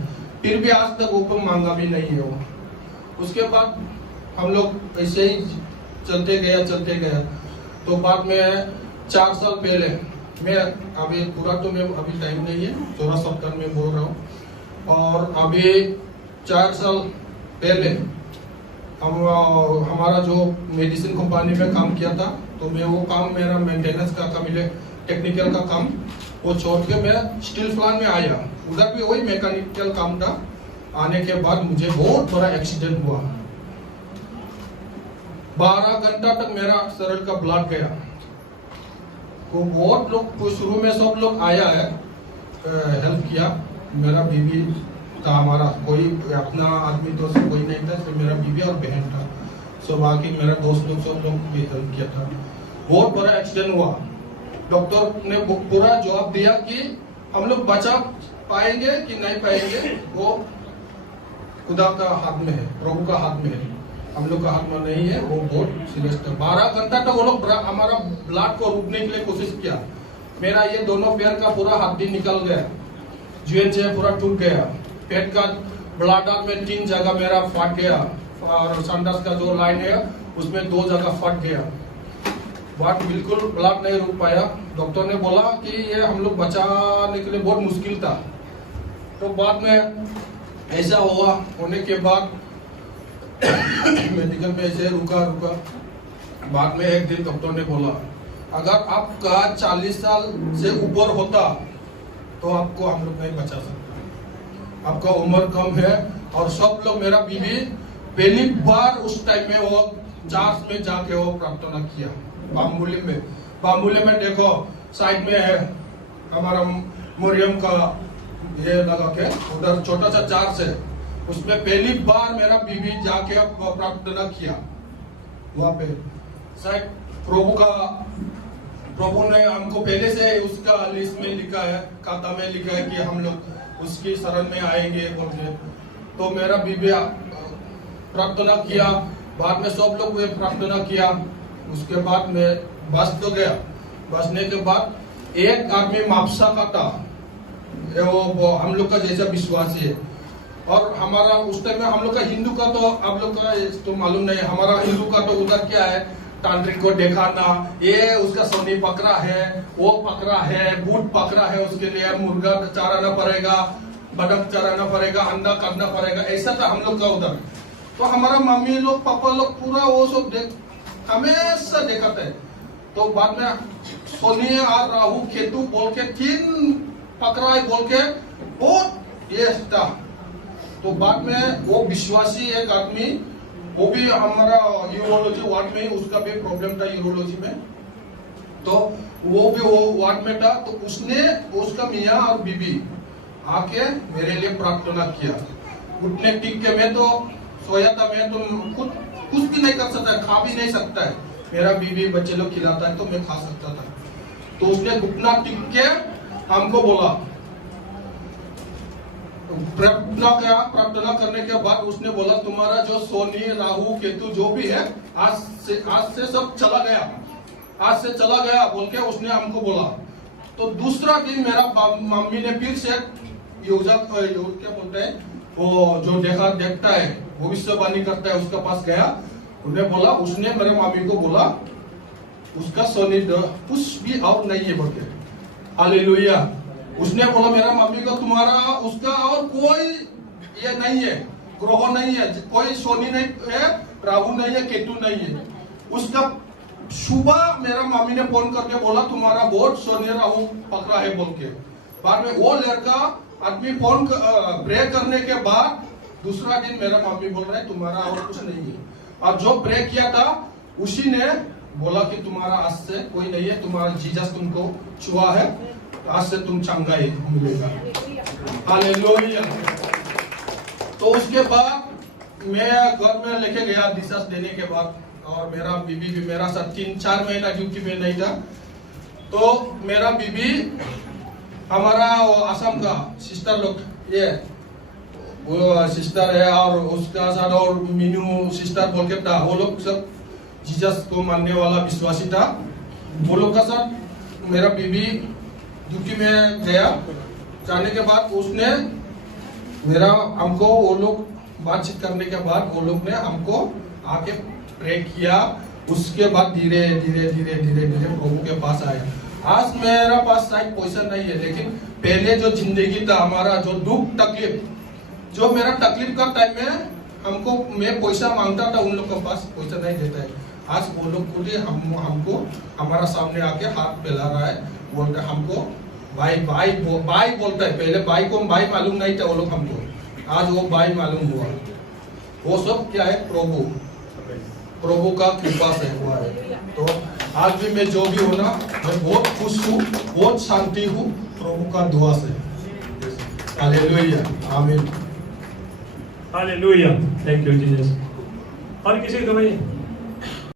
फिर भी आज तक वो मांगा भी नहीं है वो। उसके बाद हम लोग ऐसे ही चलते गया। तो बाद में 4 साल पहले मैं, अभी पूरा तो मैं अभी टाइम नहीं है, थोड़ा शॉर्टकट में बोल रहा हूँ। और अभी 4 साल पहले हमारा जो मेडिसिन कंपनी में काम किया था, तो मैं वो काम, मेरा मेंटेनेंस का काम, टेक्निकल का काम, वो छोड़ के मैं स्टील प्लांट में आया। उधर भी वही मैकेनिकल काम था। आने के बाद मुझे बहुत बड़ा एक्सीडेंट हुआ। 12 घंटा तक मेरा शरीर का ब्लड गया। तो बहुत लोग शुरू में सब लोग आया है, हेल्प किया। मेरा बीबी था, हमारा कोई अपना आदमी तो कोई नहीं था, सिर्फ मेरा बीबी और बहन था। सो बाकी मेरा दोस्त लोग सब लोग भी हेल्प किया था। बहुत बड़ा एक्सीडेंट हुआ। डॉक्टर ने पूरा जवाब दिया कि हम लोग बचा पाएंगे कि नहीं पाएंगे, वो खुदा का हाथ में है, प्रभु का हाथ में है, हम लोग का हाथ में नहीं है। वो बहुत सीरियस था। 12 घंटा तक वो लोग हमारा ब्लड को रोकने के लिए कोशिश किया। मेरा ये दोनों पैर का पूरा हड्डी निकल गया, जुएन पूरा टूट गया। पेट का ब्लडर में 3 जगह मेरा फट गया, और संडास का जो लाइन है उसमें 2 जगह फट गया। बट बिल्कुल ब्लड नहीं रुक पाया। डॉक्टर ने बोला कि ये हम लोग बचाने के लिए बहुत मुश्किल था। तो बाद में ऐसा हुआ। होने के बाद मेडिकल में ऐसे रुका। बाद में एक दिन डॉक्टर ने बोला अगर आपका 40 साल से ऊपर होता तो आपको हम लोग नहीं बचा सकते, आपका उम्र कम है। और सब लोग, मेरा बीबी पहली बार उस टाइम में वो चर्च में जाके वो प्रार्थना किया। बाम्बुले में देखो साइड में है हमारा मरियम का ये लगा के, उधर छोटा सा चर्च है, उसमें पहली बार मेरा बीबी जाके प्रार्थना किया। वहाँ पे शायद प्रभु ने हमको पहले से उसका लिस्ट में लिखा है, खाता में लिखा है कि हम लोग उसकी शरण में आएंगे बोल के। तो मेरा बीबी प्रार्थना किया। बाद में सब लोग प्रार्थना किया। उसके बाद में बस तो गया। बसने के बाद एक आदमी मापसा का था, वो हम लोग का जैसा विश्वासी है। और हमारा उस टाइम में हम लोग का हिंदू का तो आप लोग का तो मालूम नहीं है। हमारा हिंदू का तो उधर क्या है, तांत्रिक को दिखाना, ये उसका सोनी पकड़ा है, वो पकड़ा है, बूट पकड़ा है, उसके लिए मुर्गा चराना पड़ेगा, बदक चराना पड़ेगा, अंडा करना पड़ेगा, ऐसा था हम लोग का उधर। तो हमारा मम्मी लोग पापा लोग पूरा वो सब हमेशा दिखाते है। तो बाद में सोनी और राहु केतु बोल के 3 पकड़ा है बोल के बहुत ये था। तो बाद में वो विश्वासी एक आदमी, वो भी हमारा यूरोलॉजी वार्ड में, उसका भी प्रॉब्लम था यूरोलॉजी में, तो वो भी वो वार्ड में था। तो उसने, उसका मियाँ और बीबी आके मेरे लिए प्रार्थना किया। घुटने टिक के, मैं तो सोया था, मैं तो कुछ भी नहीं कर सकता, खा भी नहीं सकता है, मेरा बीबी बच्चे लोग खिलाता है तो मैं खा सकता था। तो उसने घुटना टिक के हमको बोला, प्रार्थना करने के बाद उसने बोला तुम्हारा जो सोनी राहु केतु जो भी है आज से सब चला गया, आज से चला गया बोल के उसने हमको बोला। तो दूसरा दिन मेरा मम्मी ने फिर से क्या बोलते हैं वो जो देखता है भविष्यवाणी करता है उसका पास गया। उन्हें बोला, उसने मेरे मम्मी को बोला उसका सोनी कुछ भी और नहीं है बोल के। हालेलुया। उसने बोला मेरा मम्मी को तुम्हारा उसका और कोई ये नहीं है, ग्रह नहीं है, कोई सोनी नहीं है, राहु नहीं है, केतु नहीं है। उसका सुबह मेरा मम्मी ने फोन करके बोला तुम्हारा बहुत सोनी राहु पकड़ा है बोल के। बाद में वो लड़का आदमी फोन प्रे करने के बाद दूसरा दिन मेरा मम्मी बोल रहा है तुम्हारा और कुछ नहीं है। और जो प्रे किया था उसी ने बोला कि तुम्हारा आज से कोई नहीं है, तुम्हारा जीसस तुमको छुआ है, आज से तुम चंगाई मिलेगा। हालेलुया। तो उसके बाद मैं घर में लेके गया डिस्चार्ज देने के बाद, और मेरा बीबी भी मेरा साथ 3-4 महीना ड्यूटी में नहीं था। तो मेरा बीबी हमारा असम का सिस्टर लोग, ये वो सिस्टर है और उसका साथ और मीनू सिस्टर बोल के था, वो लोग सब जीसस को मानने वाला विश्वासी था। वो लोग का साथ मेरा बीबी ड्यूटी में गया। जाने के बाद उसने मेरा हमको वो लोग बातचीत करने के बाद वो लोग ने हमको आके प्रे किया। उसके बाद धीरे धीरे धीरे धीरे धीरे प्रभु के पास आया। आज मेरा पास शायद पैसा नहीं है, लेकिन पहले जो जिंदगी था हमारा, जो दुख तकलीफ, जो मेरा तकलीफ का टाइम में हमको मैं पैसा मांगता था, उन लोग के पास पैसा नहीं देता है। आज वो लोग को हमको हमारा सामने आके हाथ फैला रहा है, बोलता है हमको भाई भाई भाई बोलता है। पहले भाई को भाई मालूम नहीं था वो लोग हमको, आज वो भाई मालूम हुआ। वो सब क्या है, प्रभु का कृपा से हुआ है। तो आज भी मैं जो भी हूँ ना, मैं बहुत खुश हूँ, बहुत शांति हूँ प्रभु का दुआ से। हालेलुया, आमीन। Hallelujah, thank you Jesus. और किसी को भाई